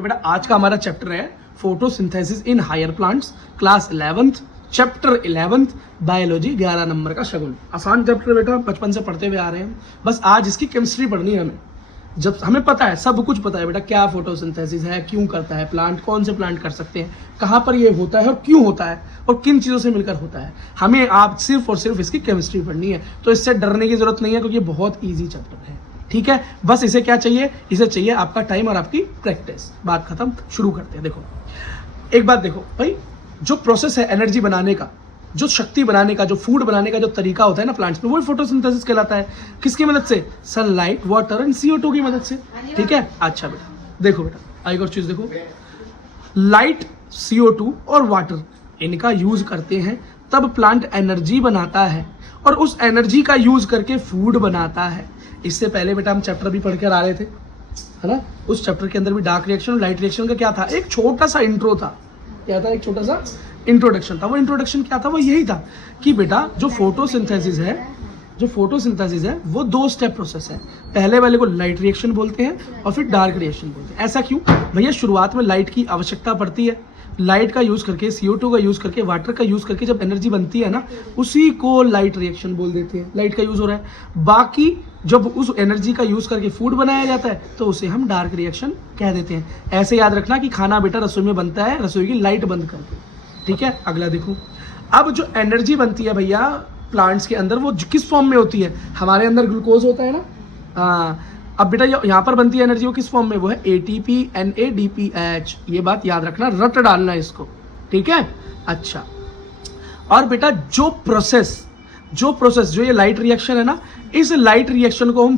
तो बेटा आज का हमारा चैप्टर है photosynthesis in higher plants, class 11th, chapter 11th, biology, 11 नंबर का शगुन। आसान चैप्टर बेटा, बचपन से पढ़ते हुए आ रहे हैं। बस आज इसकी केमिस्ट्री पढ़नी है हमें। जब हमें पता है, सब कुछ पता है बेटा, क्या फोटोसिंथेसिस है, क्यों करता है प्लांट, कौन से प्लांट कर सकते हैं, कहाँ पर ये होता है और क्यों होता है और किन चीज़ों से मिलकर होता है। हमें आप सिर्फ और सिर्फ इसकी केमिस्ट्री पढ़नी है, तो इससे डरने की जरूरत नहीं है क्योंकि ये बहुत ईजी चैप्टर है। ठीक है, बस इसे क्या चाहिए, इसे चाहिए आपका टाइम और आपकी प्रैक्टिस। बात खत्म, शुरू करते हैं। देखो एक बात देखो भाई, जो प्रोसेस है एनर्जी बनाने का, जो शक्ति बनाने का, जो फूड बनाने का जो तरीका होता है ना प्लांट्स में, वो फोटोसिंथेसिस कहलाता है। किसकी मदद से? सनलाइट, वाटर एंड CO2 की मदद से। ठीक है, अच्छा बेटा देखो बेटा, एक और चीज देखो, लाइट, CO2 और वाटर, इनका यूज करते हैं तब प्लांट एनर्जी बनाता है और उस एनर्जी का यूज करके फूड बनाता है। इससे पहले बेटा हम चैप्टर भी पढ़ कर आ रहे थे, है ना। उस चैप्टर के अंदर भी डार्क रिएक्शन और लाइट रिएक्शन का क्या था, एक छोटा सा इंट्रो था। क्या था? एक छोटा सा इंट्रोडक्शन था। वो इंट्रोडक्शन क्या था? वो यही था कि बेटा जो फोटोसिंथेसिस है वो 2 स्टेप प्रोसेस है। पहले वाले को लाइट रिएक्शन बोलते हैं और फिर डार्क रिएक्शन बोलते हैं। ऐसा क्यों भैया? शुरुआत में लाइट की आवश्यकता पड़ती है, लाइट का यूज करके, CO2 का यूज करके, वाटर का यूज करके जब एनर्जी बनती है ना, उसी को लाइट रिएक्शन बोल देते हैं। लाइट का यूज हो रहा है। बाकी जब उस एनर्जी का यूज करके फूड बनाया जाता है तो उसे हम डार्क रिएक्शन कह देते हैं। ऐसे याद रखना कि खाना बेटा रसोई में बनता है रसोई की लाइट बंद करके। ठीक है, अगला देखो, अब जो एनर्जी बनती है भैया प्लांट्स के अंदर, वो किस फॉर्म में होती है? हमारे अंदर ग्लूकोज होता है ना, हाँ। अब बेटा यहाँ पर बनती है एनर्जी, वो किस फॉर्म में? वो है ATP NADPH। ये बात याद रखना, रट डालना इसको। ठीक है, अच्छा। और बेटा जो प्रोसेस जो ये लाइट रिएक्शन है ना, इस लाइट रिएक्शन को हम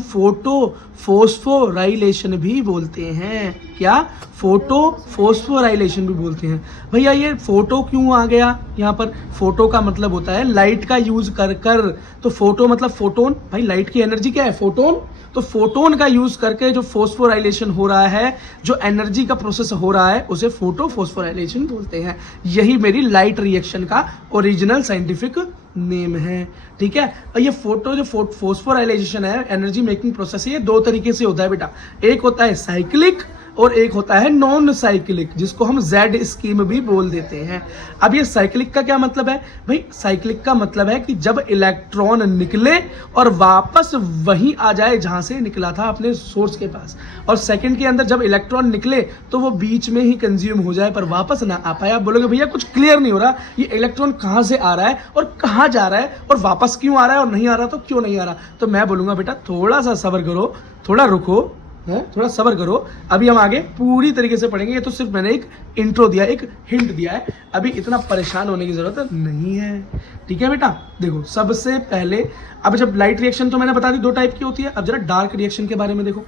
फोस्फोराइलेशन भी बोलते हैं। क्या? फोस्फोराइलेशन भी बोलते हैं। भैया ये फोटो क्यों आ गया यहाँ पर? फोटो का मतलब होता है लाइट का यूज कर तो फोटो मतलब फोटोन। भाई लाइट की एनर्जी क्या है? फोटोन। तो फोटोन का यूज करके जो फोस्फोराइलेशन हो रहा है, जो एनर्जी का प्रोसेस हो रहा है, उसे फोटोफोस्फोराइलेशन बोलते हैं। यही मेरी लाइट रिएक्शन का ओरिजिनल साइंटिफिक नेम है। ठीक है, और ये जो फोस्फोराइलेशन है, एनर्जी मेकिंग प्रोसेस है, ये 2 तरीके से होता है बेटा। एक होता है साइक्लिक और एक होता है नॉन साइक्लिक, जिसको हम Z स्कीम भी बोल देते हैं। अब ये साइक्लिक का क्या मतलब है? भाई साइक्लिक का मतलब है कि जब इलेक्ट्रॉन निकले और वापस वहीं आ जाए जहां से निकला था, अपने सोर्स के पास। और सेकंड के अंदर जब इलेक्ट्रॉन निकले तो वो बीच में ही कंज्यूम हो जाए पर वापस ना आ पाए। आप बोलोगे भैया कुछ क्लियर नहीं हो रहा, ये इलेक्ट्रॉन कहां से आ रहा है और कहां जा रहा है और वापस क्यों आ रहा है और नहीं आ रहा तो क्यों नहीं आ रहा? तो मैं बोलूंगा बेटा थोड़ा सा सब्र करो, थोड़ा रुको, थोड़ा सब्र करो। अभी हम आगे पूरी तरीके से पढ़ेंगे। ये तो सिर्फ मैंने एक इंट्रो दिया, एक हिंट दिया है, अभी इतना परेशान होने की जरूरत नहीं है। ठीक है बेटा, देखो सबसे पहले, अब जब लाइट रिएक्शन तो मैंने बता दी 2 टाइप की होती है। अब जरा डार्क रिएक्शन के बारे में देखो।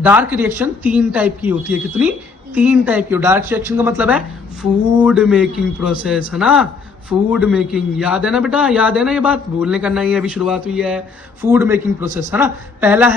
डार्क रिएक्शन 3 टाइप की होती है। कितनी? 3 टाइप की। डार्क रिएक्शन का मतलब है फूड मेकिंग प्रोसेस, है ना। फूड मेकिंग, याद है ना बेटा, याद है ना, ये बात भूलने का नहीं है, अभी शुरुआत हुई है। फूड मेकिंग प्रोसेस, है ना। पहला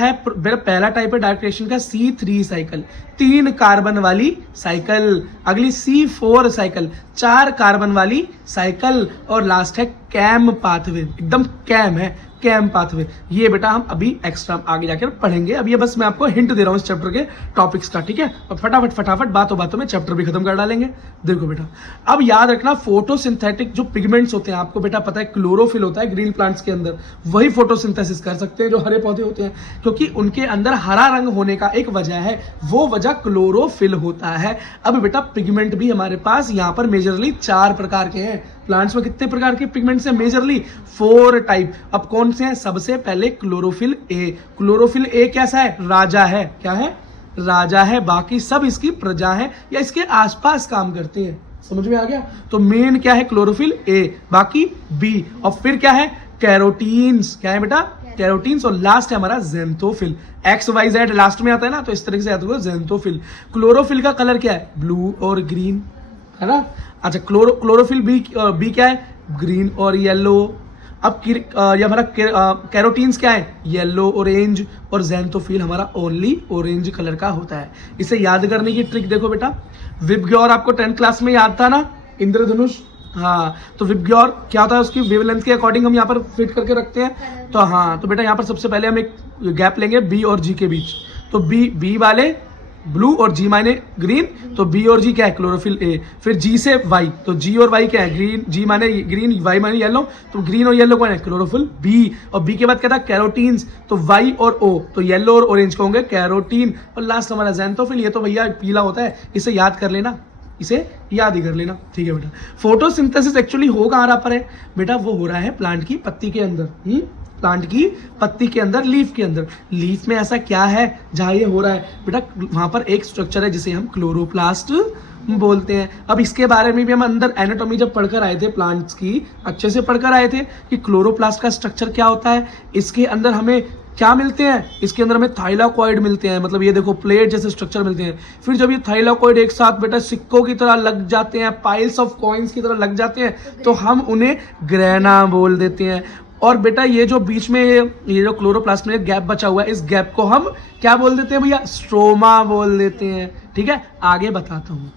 टाइप है डार्क रिएक्शन का C3 साइकिल, 3 कार्बन वाली साइकिल। अगली C4 साइकिल, 4 कार्बन वाली साइकिल। और लास्ट है कैम पाथवे, एकदम कैम है, कैम पाथवे। ये बेटा हम अभी एक्स्ट्रा आगे जाकर पढ़ेंगे। अब ये बस मैं आपको हिंट दे रहा हूँ इस चैप्टर के टॉपिक्स का। ठीक है, और फटाफट बातों में चैप्टर भी खत्म कर डालेंगे। देखो बेटा, अब याद रखना फोटोसिंथेटिक जो पिगमेंट्स होते हैं, आपको बेटा पता है क्लोरोफिल होता है ग्रीन प्लांट्स के अंदर, वही फोटोसिंथेसिस कर सकते हैं जो हरे पौधे होते हैं, क्योंकि उनके अंदर हरा रंग होने का एक वजह है, वो वजह क्लोरोफिल होता है। अब बेटा पिगमेंट भी हमारे पास यहाँ पर मेजरली 4 प्रकार के हैं। प्लांट्स में कितने प्रकार के पिगमेंट्स हैं? Majorly 4 type. अब कौन से हैं? सबसे पहले क्लोरोफिल ए। क्लोरोफिल ए कैसा है? राजा है। क्या है? राजा है। बाकी सब इसकी प्रजा है या इसके आसपास काम करते हैं। समझ में आ गया? तो मेन क्या है? क्लोरोफिल ए, बाकी बी। और फिर क्या है? कैरोटीन्स। क्या है बेटा? कैरोटीन्स। और लास्ट है हमारा जेंथोफिल। XYZ लास्ट में आता है ना, तो इस तरह से आता है जेंथोफिल। क्लोरोफिल का कलर क्या है? ब्लू और ग्रीन, है ना। अच्छा, क्लोरोफिल बी क्या है? ग्रीन और येलो। अब ये हमारा कैरोटीन्स क्या है? Yellow, orange. और जेंथोफिल हमारा ओनली ऑरेंज कलर का होता है। इसे याद करने की ट्रिक देखो बेटा, विबग्योर आपको 10th क्लास में याद था ना, इंद्रधनुष। हाँ, तो विबग्योर क्या होता है? उसकी वेवलेंथ के अकॉर्डिंग हम यहाँ पर फिट करके रखते हैं। तो हाँ, तो बेटा यहाँ पर सबसे पहले हम एक गैप लेंगे B और G के बीच। तो बी वाले ब्लू और जी माने ग्रीन, तो बी और जी क्या है क्लोरोफिल ए। फिर जी से वाई, तो जी और वाई क्या है ग्रीन, जी माने ग्रीन, वाई माने येलो, तो ग्रीन और येलो कौन है क्लोरोफिल बी। और बी के बाद क्या था कैरोटीन्स, तो वाई और ओ, तो येलो और ऑरेंज को होंगे कैरोटीन। और लास्ट हमारा ज़ैंथोफिल, ये तो भैया पीला होता है, इसे याद कर लेना, इसे याद ही कर लेना, ठीक है बेटा। फोटोसिंथेसिस एक्चुअली हो कहाँ रहा पर है बेटा, वो हो रहा है प्लांट की पत्ती के अंदर, प्लांट की पत्ती के अंदर, लीफ के अंदर। लीफ में ऐसा क्या है जहाँ ये हो रहा है बेटा, वहां पर एक स्ट्रक्चर है जिसे हम क्लोरोप्लास्ट बोलते हैं। अब इसके बारे में भी हम अंदर एनाटॉमी जब पढ़कर आए थे प्लांट्स की, अच्छे से पढ़कर आए थे कि क्लोरोप्लास्ट का स्ट्रक्चर क्या होता है। इसके अंदर हमें क्या मिलते हैं, इसके अंदर हमें थाइलाकॉइड मिलते हैं, मतलब ये देखो प्लेट जैसे स्ट्रक्चर मिलते हैं। फिर जब ये थाइलाकॉइड एक साथ बेटा सिक्कों की तरह लग जाते हैं, पाइल्स ऑफ कॉइन्स की तरह लग जाते हैं, तो हम उन्हें ग्रेना बोल देते हैं। और बेटा ये जो बीच में ये जो क्लोरोप्लास्ट में गैप बचा हुआ है, इस गैप को हम क्या बोल देते हैं भैया, स्ट्रोमा बोल देते हैं। ठीक है, आगे बताता हूँ।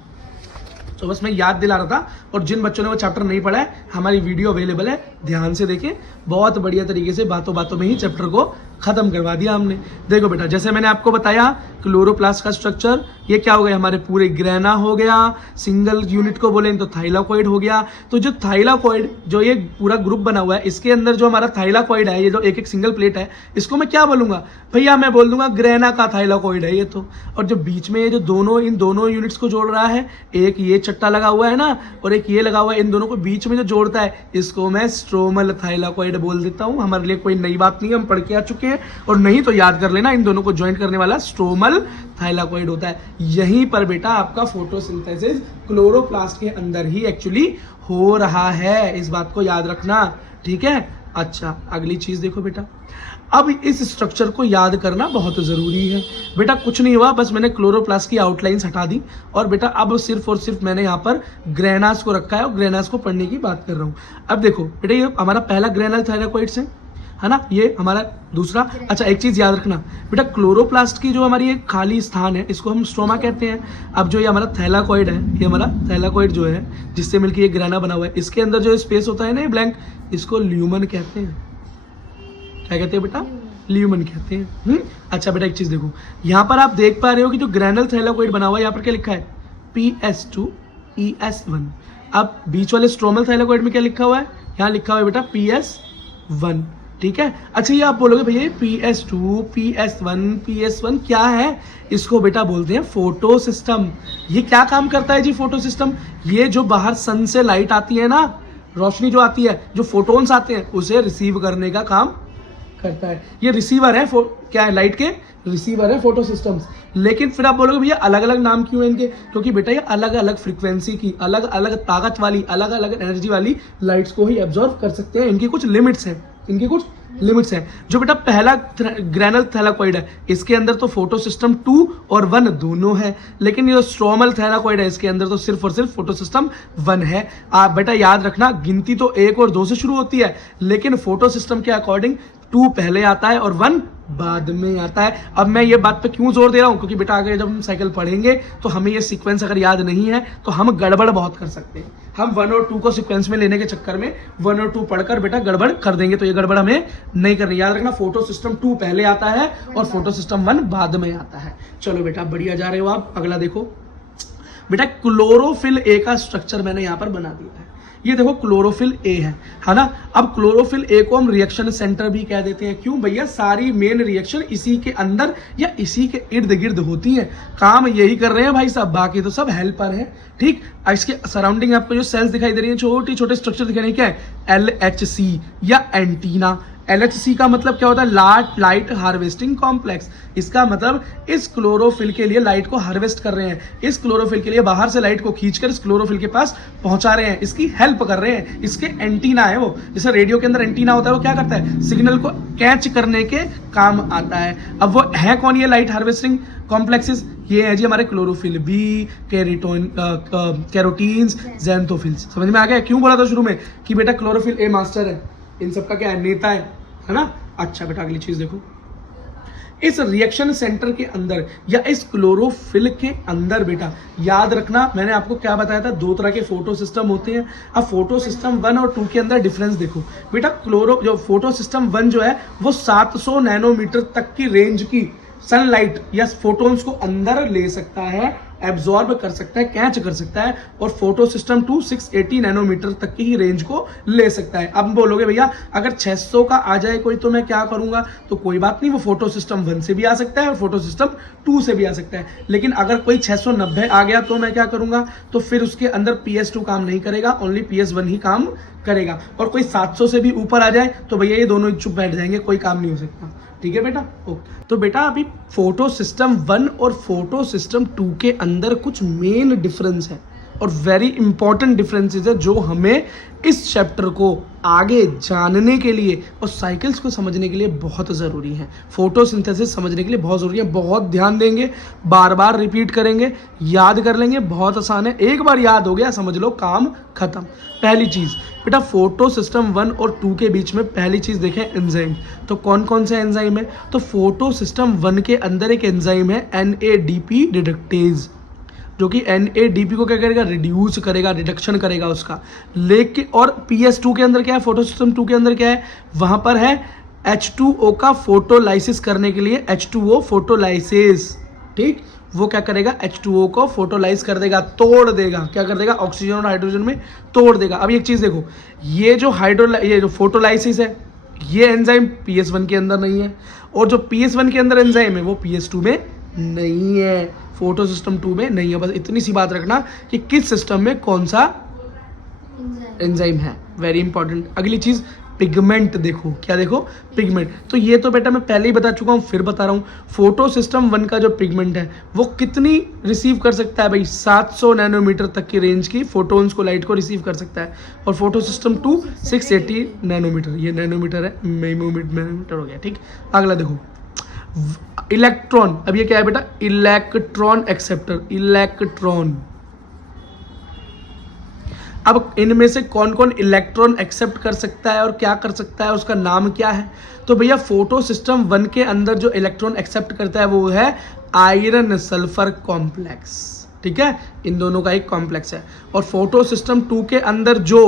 तो बस मैं याद दिला रहा था, और जिन बच्चों ने वो चैप्टर नहीं पढ़ा है, हमारी वीडियो अवेलेबल है, ध्यान से देखें। बहुत बढ़िया तरीके से बातों बातों में ही चैप्टर को खत्म करवा दिया हमने। देखो बेटा, जैसे मैंने आपको बताया क्लोरोप्लास्ट का स्ट्रक्चर, ये क्या हो गया हमारे पूरे ग्रेना हो गया, सिंगल यूनिट को बोले तो थाइलाकॉइड हो गया। तो जो थाइलाकॉइड, जो ये पूरा ग्रुप बना हुआ है, इसके अंदर जो हमारा थाइलाकॉइड है, ये जो एक एक सिंगल प्लेट है, इसको मैं क्या बोलूंगा भैया, मैं बोल दूंगा ग्रेना का थाइलाकॉइड है ये तो। और जो बीच में ये जो दोनों, इन दोनों यूनिट्स को जोड़ रहा है, एक ये चट्टा लगा हुआ है ना, और एक ये लगा हुआ है, इन दोनों को बीच में जो जोड़ता है, इसको मैं स्ट्रोमल थाइलाकॉइड बोल देता हूँ। हमारे लिए कोई नई बात नहीं है, हम पढ़ के आ चुके हैं, और नहीं तो याद कर लेना, इन दोनों को ज्वाइन करने वाला स्ट्रोमल थाइलाकॉइड होता है। यहीं पर बेटा आपका फोटोसिंथेसिस क्लोरोप्लास्ट के अंदर ही एक्चुअली हो रहा है, इस बात को याद रखना, ठीक है। अच्छा, अगली चीज देखो बेटा, अब इस स्ट्रक्चर को याद करना बहुत ज़रूरी है बेटा। कुछ नहीं हुआ, बस मैंने क्लोरोप्लास्ट की आउटलाइंस हटा दी, और बेटा अब सिर्फ और सिर्फ मैंने यहाँ पर ग्रेनास को रखा है, और ग्रेनास को पढ़ने की बात कर रहा हूँ। अब देखो बेटा, ये हमारा पहला ग्रेनल थाइलाकॉइड्स है ना, ये हमारा दूसरा। अच्छा, एक चीज याद रखना बेटा, क्लोरोप्लास्ट की जो हमारी एक खाली स्थान है, इसको हम स्ट्रोमा कहते हैं। अब जो ये हमारा थैलाकॉइड है, ये हमारा थैलाकॉइड जो है, जिससे मिलकर ये ग्रेना बना हुआ है, इसके अंदर जो स्पेस होता है ना, ये ब्लैंक, इसको ल्यूमन कहते हैं। क्या कहते हैं बेटा, ल्यूमन कहते हैं। अच्छा बेटा, एक चीज देखो, यहाँ पर आप देख पा रहे हो कि जो ग्रेनल थैलाकॉइड बना हुआ है, यहाँ पर क्या लिखा है, PS2ES1। अब बीच वाले स्ट्रोमल थैलाकॉइड में क्या लिखा हुआ है, यहाँ लिखा हुआ है बेटा PS1, ठीक है। अच्छा, ये आप बोलोगे भैया PS2, PS1 क्या है, इसको बेटा बोलते हैं फोटो सिस्टम। ये क्या काम करता है जी फोटो सिस्टम, ये जो बाहर सन से लाइट आती है ना, रोशनी जो आती है, जो फोटोन्स आते हैं, उसे रिसीव करने का काम करता है। ये रिसीवर है, क्या है, लाइट के रिसीवर है फोटो सिस्टम्स। लेकिन फिर आप बोलोगे भैया अलग अलग नाम क्यों है इनके, क्योंकि बेटा ये अलग अलग फ्रीक्वेंसी की, अलग अलग ताकत वाली, अलग अलग एनर्जी वाली लाइट्स को ही एब्जॉर्व कर सकते हैं। इनकी कुछ लिमिट्स हैं, जो बेटा पहला ग्रेनल थैलाकॉइड है, इसके अंदर तो फोटो सिस्टम 2 और 1 दोनों है, लेकिन ये स्ट्रोमल थैलाकॉइड है, इसके अंदर तो सिर्फ और सिर्फ फोटो सिस्टम 1 है। आप बेटा याद रखना, गिनती तो 1 और 2 से शुरू होती है, लेकिन फोटो सिस्टम के अकॉर्डिंग 2 पहले आता है और 1 बाद में आता है। अब मैं ये बात पे क्यों जोर दे रहा हूँ, क्योंकि बेटा आगे जब हम साइकिल पढ़ेंगे तो हमें ये सीक्वेंस अगर याद नहीं है तो हम गड़बड़ बहुत कर सकते हैं। हम 1 और 2 को सीक्वेंस में लेने के चक्कर में 1 और 2 पढ़कर बेटा गड़बड़ कर देंगे, तो ये गड़बड़ हमें नहीं करनी। याद रखना, फोटो सिस्टम 2 पहले आता है और फोटो सिस्टम 1 बाद में आता है। चलो बेटा, बढ़िया जा रहे हो आप। अगला देखो बेटा, क्लोरोफिल ए का स्ट्रक्चर मैंने यहाँ पर बना दिया है। ये देखो क्लोरोफिल ए है ना। अब क्लोरोफिल ए को हम रिएक्शन सेंटर भी कह देते हैं। क्यों भैया, सारी मेन रिएक्शन इसी के अंदर या इसी के इर्द गिर्द होती है। काम यही कर रहे हैं भाई साहब, बाकी तो सब हेल्पर है। ठीक, इसके सराउंडिंग आपको जो सेल्स दिखाई दे रही है, छोटे छोटे स्ट्रक्चर दिखाई, क्या है, LHC या एंटीना। LHC का मतलब क्या होता है, लाइट हार्वेस्टिंग कॉम्प्लेक्स। इसका मतलब इस क्लोरोफिल के लिए लाइट को हार्वेस्ट कर रहे हैं, इस क्लोरोफिल के लिए बाहर से लाइट को खींचकर इस क्लोरोफिल के पास पहुंचा रहे हैं, इसकी हेल्प कर रहे हैं। इसके एंटीना है वो, जैसे रेडियो के अंदर एंटीना होता है, वो क्या करता है, सिग्नल को कैच करने के काम आता है। अब वो है कौन ये लाइट हार्वेस्टिंग कॉम्प्लेक्सेस, ये है जी हमारे क्लोरोफिल बी, कैरोटीन्स, ज़ैंथोफिल्स। समझ में आ गया क्यों बोला था शुरू में कि बेटा क्लोरोफिल ए मास्टर है, इन सबका क्या है, नेता है ना। अच्छा बेटा, अगली चीज देखो, इस रिएक्शन सेंटर के अंदर या इस क्लोरोफिल के अंदर बेटा याद रखना, मैंने आपको क्या बताया था, 2 तरह के फोटो सिस्टम होते हैं। अब फोटो सिस्टम 1 और 2 के अंदर डिफरेंस देखो बेटा। जो फोटो सिस्टम 1 जो है वो 700 नैनोमीटर तक की रेंज की सनलाइट या फोटोन्स को अंदर ले सकता है, एब्जॉर्ब कर सकता है, कैच कर सकता है, और फोटो सिस्टम 2 680 नैनोमीटर तक की ही रेंज को ले सकता है। अब बोलोगे भैया अगर 600 का आ जाए कोई तो मैं क्या करूंगा, तो कोई बात नहीं, वो फोटो सिस्टम 1 से भी आ सकता है और फोटो सिस्टम 2 से भी आ सकता है। लेकिन अगर कोई 690 आ गया तो मैं क्या करूंगा, तो फिर उसके अंदर PS2 काम नहीं करेगा, ओनली PS1 ही काम करेगा। और कोई 700 से भी ऊपर आ जाए तो भैया ये दोनों चुप बैठ जाएंगे, कोई काम नहीं हो सकता। ठीक है बेटा, ओके। तो बेटा अभी फोटो सिस्टम 1 और फोटो सिस्टम 2 के अंदर कुछ मेन डिफरेंस है और वेरी इंपॉर्टेंट डिफरेंसेस है जो हमें इस चैप्टर को आगे जानने के लिए और साइकिल्स को समझने के लिए बहुत ज़रूरी है। फोटोसिंथेसिस समझने के लिए बहुत ज़रूरी है। बहुत ध्यान देंगे, बार बार रिपीट करेंगे, याद कर लेंगे, बहुत आसान है। एक बार याद हो गया समझ लो काम खत्म। पहली चीज़ बेटा, फोटो सिस्टम 1 और 2 के बीच में पहली चीज़ देखें एंजाइम। तो कौन कौन से एंजाइम है, तो फोटो सिस्टम 1 के अंदर एक एंजाइम है NADP रिडक्टेज, जो कि NADP को क्या करेगा, रिड्यूस करेगा, रिडक्शन करेगा उसका। लेकिन और PS2 के अंदर क्या है, फोटो सिस्टम 2 के अंदर क्या है, वहां पर है H2O का फोटोलाइसिस करने के लिए H2O फोटोलाइसिस। ठीक, वो क्या करेगा, H2O को फोटोलाइज कर देगा, तोड़ देगा। क्या कर देगा, ऑक्सीजन और हाइड्रोजन में तोड़ देगा। अब एक चीज देखो, ये जो फोटोलाइसिस है, ये एंजाइम PS1 के अंदर नहीं है, और जो PS1 के अंदर एंजाइम है वो PS2 में नहीं है, फोटो सिस्टम 2 में नहीं है। बस इतनी सी बात रखना कि किस सिस्टम में कौन सा एंजाइम है, वेरी इंपॉर्टेंट। अगली चीज पिगमेंट देखो, क्या देखो, पिगमेंट। तो ये तो बेटा मैं पहले ही बता चुका हूँ, फिर बता रहा हूँ। फोटो सिस्टम 1 का जो पिगमेंट है वो कितनी रिसीव कर सकता है भाई, 700 नैनोमीटर तक की रेंज की फोटोन्स को, लाइट को रिसीव कर सकता है। और फोटो सिस्टम 2 680 नैनोमीटर, ये नैनोमीटर है, नैनोमीटर हो गया। ठीक, अगला देखो इलेक्ट्रॉन। अब ये क्या है बेटा, इलेक्ट्रॉन एक्सेप्टर, इलेक्ट्रॉन। अब इनमें से कौन कौन इलेक्ट्रॉन एक्सेप्ट कर सकता है और क्या कर सकता है, उसका नाम क्या है, तो भैया फोटो सिस्टम 1 के अंदर जो इलेक्ट्रॉन एक्सेप्ट करता है वो है आयरन सल्फर कॉम्प्लेक्स। ठीक है, इन दोनों का एक कॉम्प्लेक्स है। और फोटो सिस्टम 2 के अंदर जो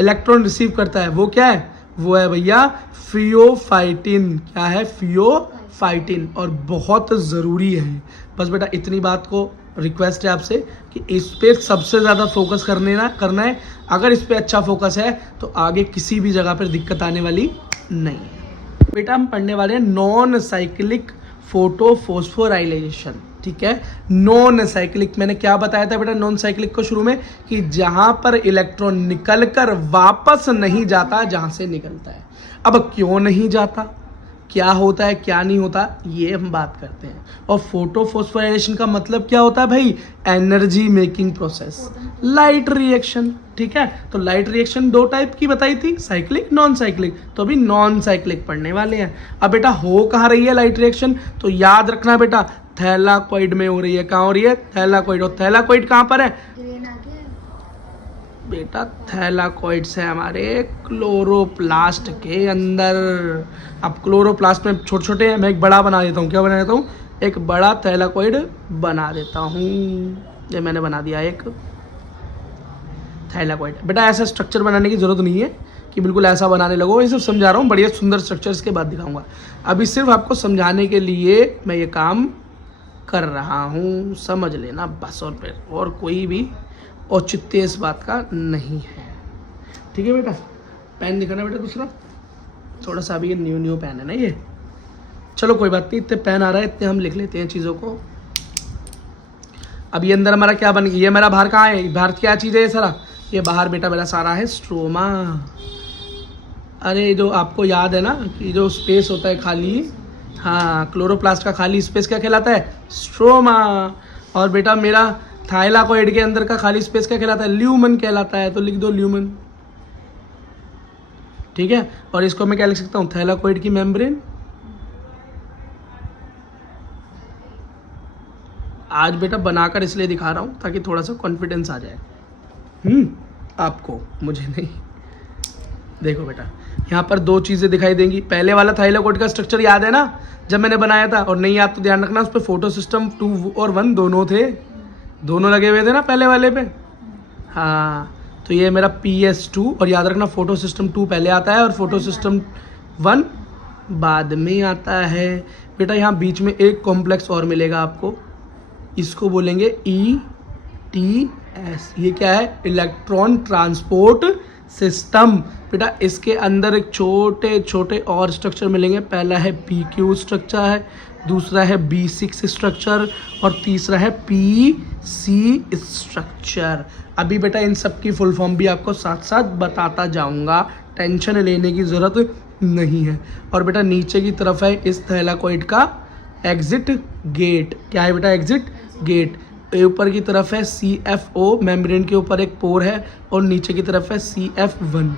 इलेक्ट्रॉन रिसीव करता है वो क्या है, वो है भैया फियोफाइटिन। क्या है, फियोफाइटिन, और बहुत ज़रूरी है। बस बेटा इतनी बात को रिक्वेस्ट है आपसे कि इस पे सबसे ज़्यादा फोकस करना है। अगर इस पे अच्छा फोकस है तो आगे किसी भी जगह पर दिक्कत आने वाली नहीं है। बेटा हम पढ़ने वाले हैं नॉन साइक्लिक फोटो फोस्फोराइलेशन। ठीक है, नॉन साइक्लिक, मैंने क्या बताया था बेटा नॉन साइक्लिक को शुरू में, कि जहां पर इलेक्ट्रॉन निकलकर वापस नहीं जाता जहां से निकलता है। अब क्यों नहीं जाता, क्या होता है, क्या नहीं होता, ये हम बात करते हैं। और फोटो फोस्फोराइलेशन का मतलब क्या होता है भाई, energy making process, light reaction. ठीक है, तो लाइट रिएक्शन 2 टाइप की बताई थी, साइक्लिक, नॉन साइक्लिक। तो अभी नॉन साइक्लिक पढ़ने वाले हैं। अब बेटा हो कहाँ रही है लाइट रिएक्शन, तो याद रखना बेटा थैलाकोइड में हो रही है। कहाँ हो रही है, थैलाकोइड। और थैलाकोइड कहाँ पर है बेटा, थैलाकोइड्स है हमारे क्लोरोप्लास्ट के अंदर। अब क्लोरोप्लास्ट में छोटे छोटे हैं, मैं एक बड़ा बना देता हूँ। क्या बना देता हूँ, एक बड़ा थैलाकोइड बना देता हूँ। ये मैंने बना दिया एक थैलाकोइड। बेटा ऐसा स्ट्रक्चर बनाने की जरूरत नहीं है कि बिल्कुल ऐसा बनाने लगो, ये सिर्फ समझा रहा हूँ, बढ़िया सुंदर स्ट्रक्चर्स के बाद दिखाऊंगा। अभी सिर्फ आपको समझाने के लिए मैं ये काम कर रहा हूँ, समझ लेना बस। और फिर और कोई भी औचित्य इस बात का नहीं है। ठीक है बेटा, पेन दिखाना बेटा दूसरा, थोड़ा सा अभी ये न्यू पेन है ना ये। चलो कोई बात नहीं, इतने पेन आ रहा है, इतने हम लिख लेते हैं चीज़ों को। अब ये अंदर हमारा क्या बन गया, ये मेरा बाहर कहाँ है, बाहर क्या चीज़ है ये सारा, ये बाहर बेटा मेरा सारा है स्ट्रोमा। अरे जो आपको याद है ना कि जो स्पेस होता है खाली, हाँ क्लोरोप्लास्ट का खाली स्पेस क्या कहलाता है, स्ट्रोमा। और बेटा मेरा थाइलाकोइड के अंदर का खाली स्पेस क्या कहलाता है, ल्यूमन कहलाता है। तो लिख दो ल्यूमन। ठीक है, और इसको मैं क्या लिख सकता हूँ, थैलाकोइड की मेम्ब्रेन। आज बेटा बनाकर इसलिए दिखा रहा हूँ ताकि थोड़ा सा कॉन्फिडेंस आ जाए आपको, मुझे नहीं। देखो बेटा यहाँ पर 2 चीज़ें दिखाई देंगी। पहले वाला थाइलाकोइड का स्ट्रक्चर याद है ना जब मैंने बनाया था, और नहीं याद तो ध्यान रखना, उस पर फोटो सिस्टम 2 और 1 दोनों थे, दोनों लगे हुए थे ना पहले वाले पे। हाँ, तो ये मेरा PS2, और याद रखना फोटो सिस्टम 2 पहले आता है और फोटो सिस्टम 1 बाद में आता है। बेटा यहाँ बीच में एक कॉम्प्लेक्स और मिलेगा आपको, इसको बोलेंगे ETS। ये क्या है? Electron transport system. बेटा इसके अंदर एक छोटे छोटे और स्ट्रक्चर मिलेंगे। पहला है PQ स्ट्रक्चर है, दूसरा है B6 स्ट्रक्चर और तीसरा है PC स्ट्रक्चर। अभी बेटा इन सब की फुल फॉर्म भी आपको साथ साथ बताता जाऊंगा, टेंशन लेने की ज़रूरत नहीं है। और बेटा नीचे की तरफ है इस थैलाकॉइड का एग्जिट गेट। क्या है बेटा? Exit gate. ऊपर की तरफ है CFO, मेम्ब्रेन के ऊपर एक पोर है, और नीचे की तरफ है CF1।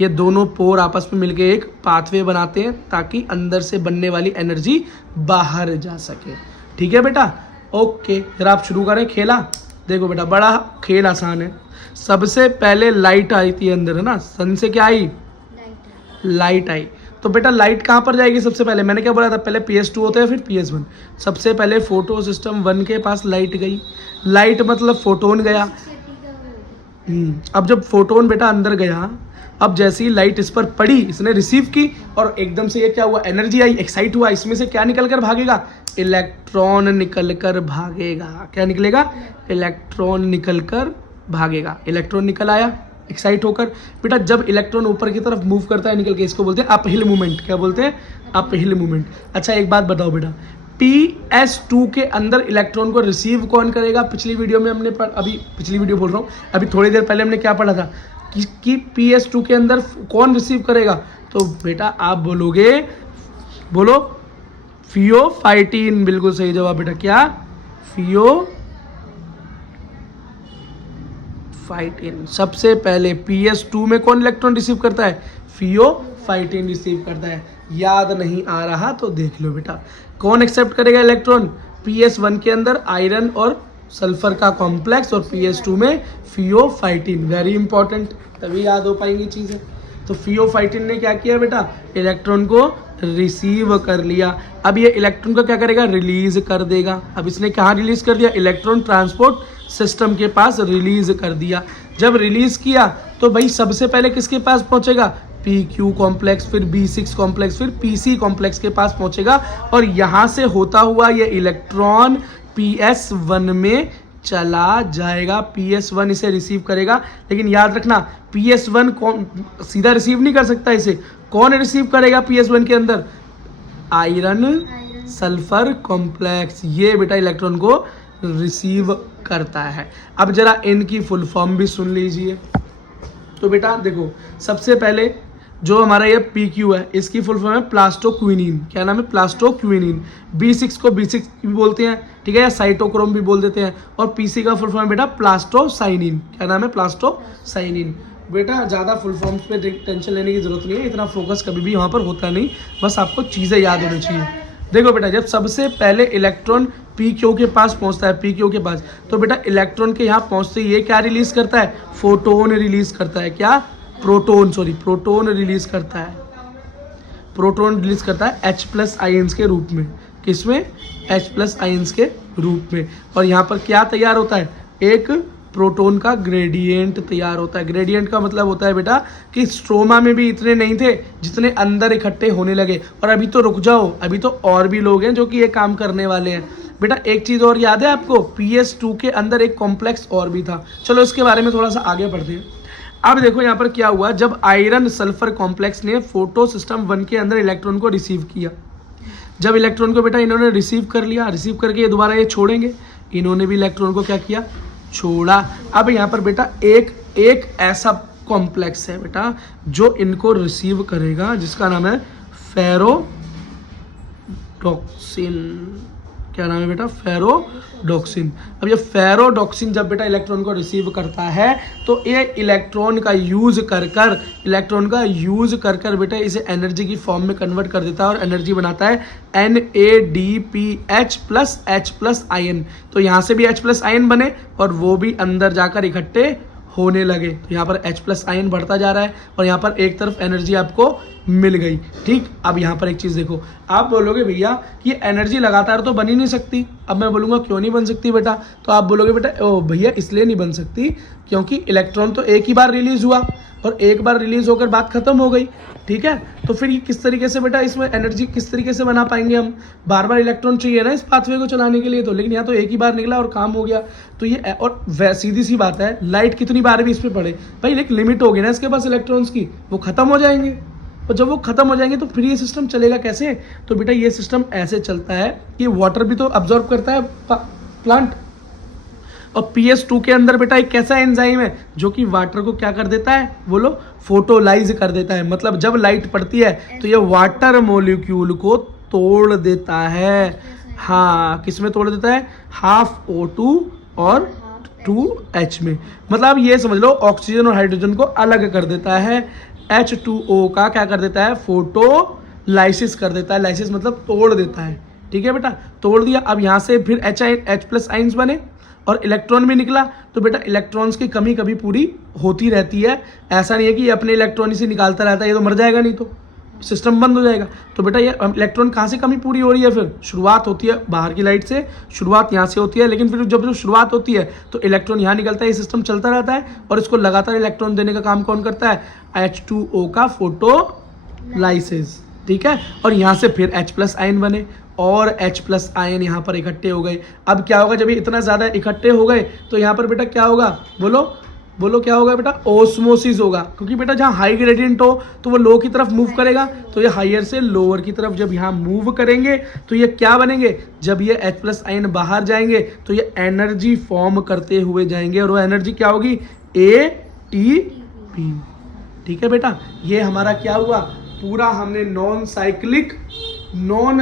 ये दोनों पोर आपस में मिलके एक पाथवे बनाते हैं ताकि अंदर से बनने वाली एनर्जी बाहर जा सके। ठीक है बेटा? ओके, फिर आप शुरू करें खेला। देखो बेटा बड़ा खेल आसान है। सबसे पहले लाइट आई थी अंदर, है ना? सन से क्या आई? लाइट आई। तो बेटा लाइट कहाँ पर जाएगी सबसे पहले? मैंने क्या बोला था? पहले PS2 होता है फिर PS1। सबसे पहले फोटो सिस्टम 1 के पास लाइट गई। लाइट मतलब फोटोन गया। अब जब फोटोन बेटा अंदर गया, अब जैसे ही लाइट इस पर पड़ी, इसने रिसीव की और एकदम से ये क्या हुआ? एनर्जी आई, एक्साइट हुआ। इसमें से क्या निकल कर भागेगा? इलेक्ट्रॉन निकल कर भागेगा। क्या निकलेगा? इलेक्ट्रॉन निकल कर भागेगा। इलेक्ट्रॉन निकल आया एक्साइट होकर। बेटा जब इलेक्ट्रॉन ऊपर की तरफ मूव करता है निकल के, इसको बोलते हैं अपहिल मूवमेंट। क्या बोलते हैं? Uphill movement. अच्छा एक बात बताओ बेटा, PS2 के अंदर इलेक्ट्रॉन को रिसीव कौन करेगा? पिछली वीडियो में हमने अभी पिछली वीडियो बोल रहा हूँ, अभी थोड़ी देर पहले हमने क्या पढ़ा था कि PS2 के अंदर कौन रिसीव करेगा? तो बेटा आप बोलोगे, बोलो फियोफाइटिन। बिल्कुल सही जवाब बेटा। क्या? फियोफाइटिन। सबसे पहले PS2 में कौन इलेक्ट्रॉन रिसीव करता है? फियोफाइटिन रिसीव करता है। याद नहीं आ रहा तो देख लो बेटा। कौन एक्सेप्ट करेगा इलेक्ट्रॉन? PS1 के अंदर आयरन और सल्फर का कॉम्प्लेक्स, और PS2 में फियोफाइटिन। वेरी इंपॉर्टेंट, तभी याद हो पाएंगी चीज़ें। तो फियोफाइटिन ने क्या किया बेटा? इलेक्ट्रॉन को रिसीव कर लिया। अब ये इलेक्ट्रॉन को क्या करेगा? रिलीज कर देगा। अब इसने कहाँ रिलीज कर दिया? इलेक्ट्रॉन ट्रांसपोर्ट सिस्टम के पास रिलीज कर दिया। जब रिलीज किया तो भाई सबसे पहले किसके पास पहुंचेगा? PQ कॉम्प्लेक्स, फिर B6 कॉम्प्लेक्स, फिर PC कॉम्प्लेक्स के पास पहुंचेगा, और यहाँ से होता हुआ ये इलेक्ट्रॉन PS1 में चला जाएगा। PS1 इसे रिसीव करेगा, लेकिन याद रखना PS1 कौन सीधा रिसीव नहीं कर सकता इसे। कौन रिसीव करेगा PS1 के अंदर? Iron sulphur complex. ये बेटा इलेक्ट्रॉन को रिसीव करता है। अब जरा इनकी फुल फॉर्म भी सुन लीजिए। तो बेटा देखो, सबसे पहले जो हमारा ये PQ है, इसकी फुल फॉर्म है प्लास्टोक्विनिन। क्या नाम है? प्लास्टोक्विनिन। B6 को B6 भी बोलते हैं, ठीक है, या साइटोक्रोम भी बोल देते हैं। और PC का फुल फॉर्म बेटा प्लास्टोसाइनिन। क्या नाम है? प्लास्टोसाइनिन। बेटा ज़्यादा फुल फॉर्म्स पे टेंशन लेने की जरूरत नहीं है, इतना फोकस कभी भी वहाँ पर होता नहीं, बस आपको चीज़ें याद होनी चाहिए। देखो बेटा जब सबसे पहले इलेक्ट्रॉन PQ के पास पहुंचता है, PQ के पास, तो बेटा इलेक्ट्रॉन के यहाँ पहुंचते ये क्या रिलीज करता है? फोटोन रिलीज करता है। क्या? प्रोटोन रिलीज करता है। प्रोटोन रिलीज करता है H+ आयंस के रूप में। किसमें? H+ आयंस के रूप में। और यहाँ पर क्या तैयार होता है? एक प्रोटोन का ग्रेडियंट तैयार होता है। ग्रेडियंट का मतलब होता है बेटा कि स्ट्रोमा में भी इतने नहीं थे जितने अंदर इकट्ठे होने लगे। और अभी तो रुक जाओ, अभी तो और भी लोग हैं जो कि ये काम करने वाले हैं। बेटा एक चीज़ और याद है आपको, PS2 के अंदर एक कॉम्प्लेक्स और भी था। चलो इसके बारे में थोड़ा सा आगे बढ़ते हैं। अब देखो यहाँ पर क्या हुआ, जब आयरन सल्फर कॉम्प्लेक्स ने फोटो सिस्टम 1 के अंदर इलेक्ट्रॉन को रिसीव किया। जब इलेक्ट्रॉन को बेटा इन्होंने रिसीव कर लिया, रिसीव करके ये दोबारा ये छोड़ेंगे, इन्होंने भी इलेक्ट्रॉन को क्या किया? छोड़ा। अब यहाँ पर बेटा एक ऐसा कॉम्प्लेक्स है बेटा जो इनको रिसीव करेगा, जिसका नाम है फेरोडॉक्सिन। क्या नाम है बेटा? फेरोडॉक्सिन। अब ये फेरोडॉक्सिन जब बेटा इलेक्ट्रॉन को रिसीव करता है तो ये इलेक्ट्रॉन का यूज कर कर बेटा इसे एनर्जी की फॉर्म में कन्वर्ट कर देता है और एनर्जी बनाता है NADPH+ आयन। तो यहाँ से भी H+ आयन बने और वो भी अंदर जाकर इकट्ठे होने लगे। तो यहाँ पर H+ आयन बढ़ता जा रहा है और यहाँ पर एक तरफ एनर्जी आपको मिल गई। ठीक, अब यहाँ पर एक चीज़ देखो, आप बोलोगे भैया कि एनर्जी लगातार तो बन ही नहीं सकती। अब मैं बोलूँगा क्यों नहीं बन सकती बेटा, तो आप बोलोगे बेटा ओ भैया इसलिए नहीं बन सकती क्योंकि इलेक्ट्रॉन तो एक ही बार रिलीज हुआ और एक बार रिलीज होकर बात खत्म हो गई। ठीक है, तो फिर ये किस तरीके से बेटा इसमें एनर्जी किस तरीके से बना पाएंगे हम, बार बार इलेक्ट्रॉन चाहिए ना इस पाथवे को चलाने के लिए, तो लेकिन यहाँ तो एक ही बार निकला और काम हो गया। तो ये और सीधी सी बात है, लाइट कितनी बार भी इस पर पड़े भाई, एक लिमिट होगी ना इसके पास इलेक्ट्रॉन्स की, वो खत्म हो जाएंगे। और जब वो खत्म हो जाएंगे तो फिर ये सिस्टम चलेगा कैसे, तो बेटा ये सिस्टम ऐसे चलता है कि वाटर भी तो अब्जॉर्ब करता है प्लांट, और PS2 के अंदर बेटा एक कैसा एंजाइम है जो कि वाटर को क्या कर देता है, बोलो फोटोलाइज कर देता है। मतलब जब लाइट पड़ती है तो ये वाटर मॉलिक्यूल को तोड़ देता है। हाँ, किस में तोड़ देता है, हाफ O2 और 2H में। मतलब आप ये समझ लो ऑक्सीजन और हाइड्रोजन को अलग कर देता है। H2O का क्या कर देता है, फोटोलाइसिस कर देता है। लाइसिस मतलब तोड़ देता है। ठीक है बेटा, तोड़ दिया। अब यहाँ से फिर H+ आइंस बने और इलेक्ट्रॉन भी निकला। तो बेटा इलेक्ट्रॉन्स की कमी कभी पूरी होती रहती है, ऐसा नहीं है कि ये अपने इलेक्ट्रॉन ही से निकालता रहता है, ये तो मर जाएगा, नहीं तो सिस्टम बंद हो जाएगा। तो बेटा ये इलेक्ट्रॉन कहाँ से कमी पूरी हो रही है, फिर शुरुआत होती है बाहर की लाइट से, शुरुआत यहाँ से होती है, लेकिन फिर जब शुरुआत होती है तो इलेक्ट्रॉन यहाँ निकलता है, ये सिस्टम चलता रहता है और इसको लगातार इलेक्ट्रॉन देने का काम कौन करता है, H2O का फोटोलाइसिस। ठीक है, और यहाँ से फिर H+ आयन बने और H+ आयन यहाँ पर इकट्ठे हो गए। अब क्या होगा, जब ये इतना ज़्यादा इकट्ठे हो गए तो यहाँ पर बेटा क्या होगा, बोलो क्या होगा बेटा, ओस्मोसिस होगा। क्योंकि बेटा जहाँ हाई ग्रेडियंट हो तो वो लो की तरफ मूव करेगा, तो ये हायर से लोअर की तरफ जब यहाँ मूव करेंगे तो ये क्या बनेंगे, जब ये H+ आयन बाहर जाएंगे तो ये एनर्जी फॉर्म करते हुए जाएंगे और वो एनर्जी क्या होगी, ATP। ठीक है बेटा, ये हमारा क्या हुआ, पूरा हमने नॉन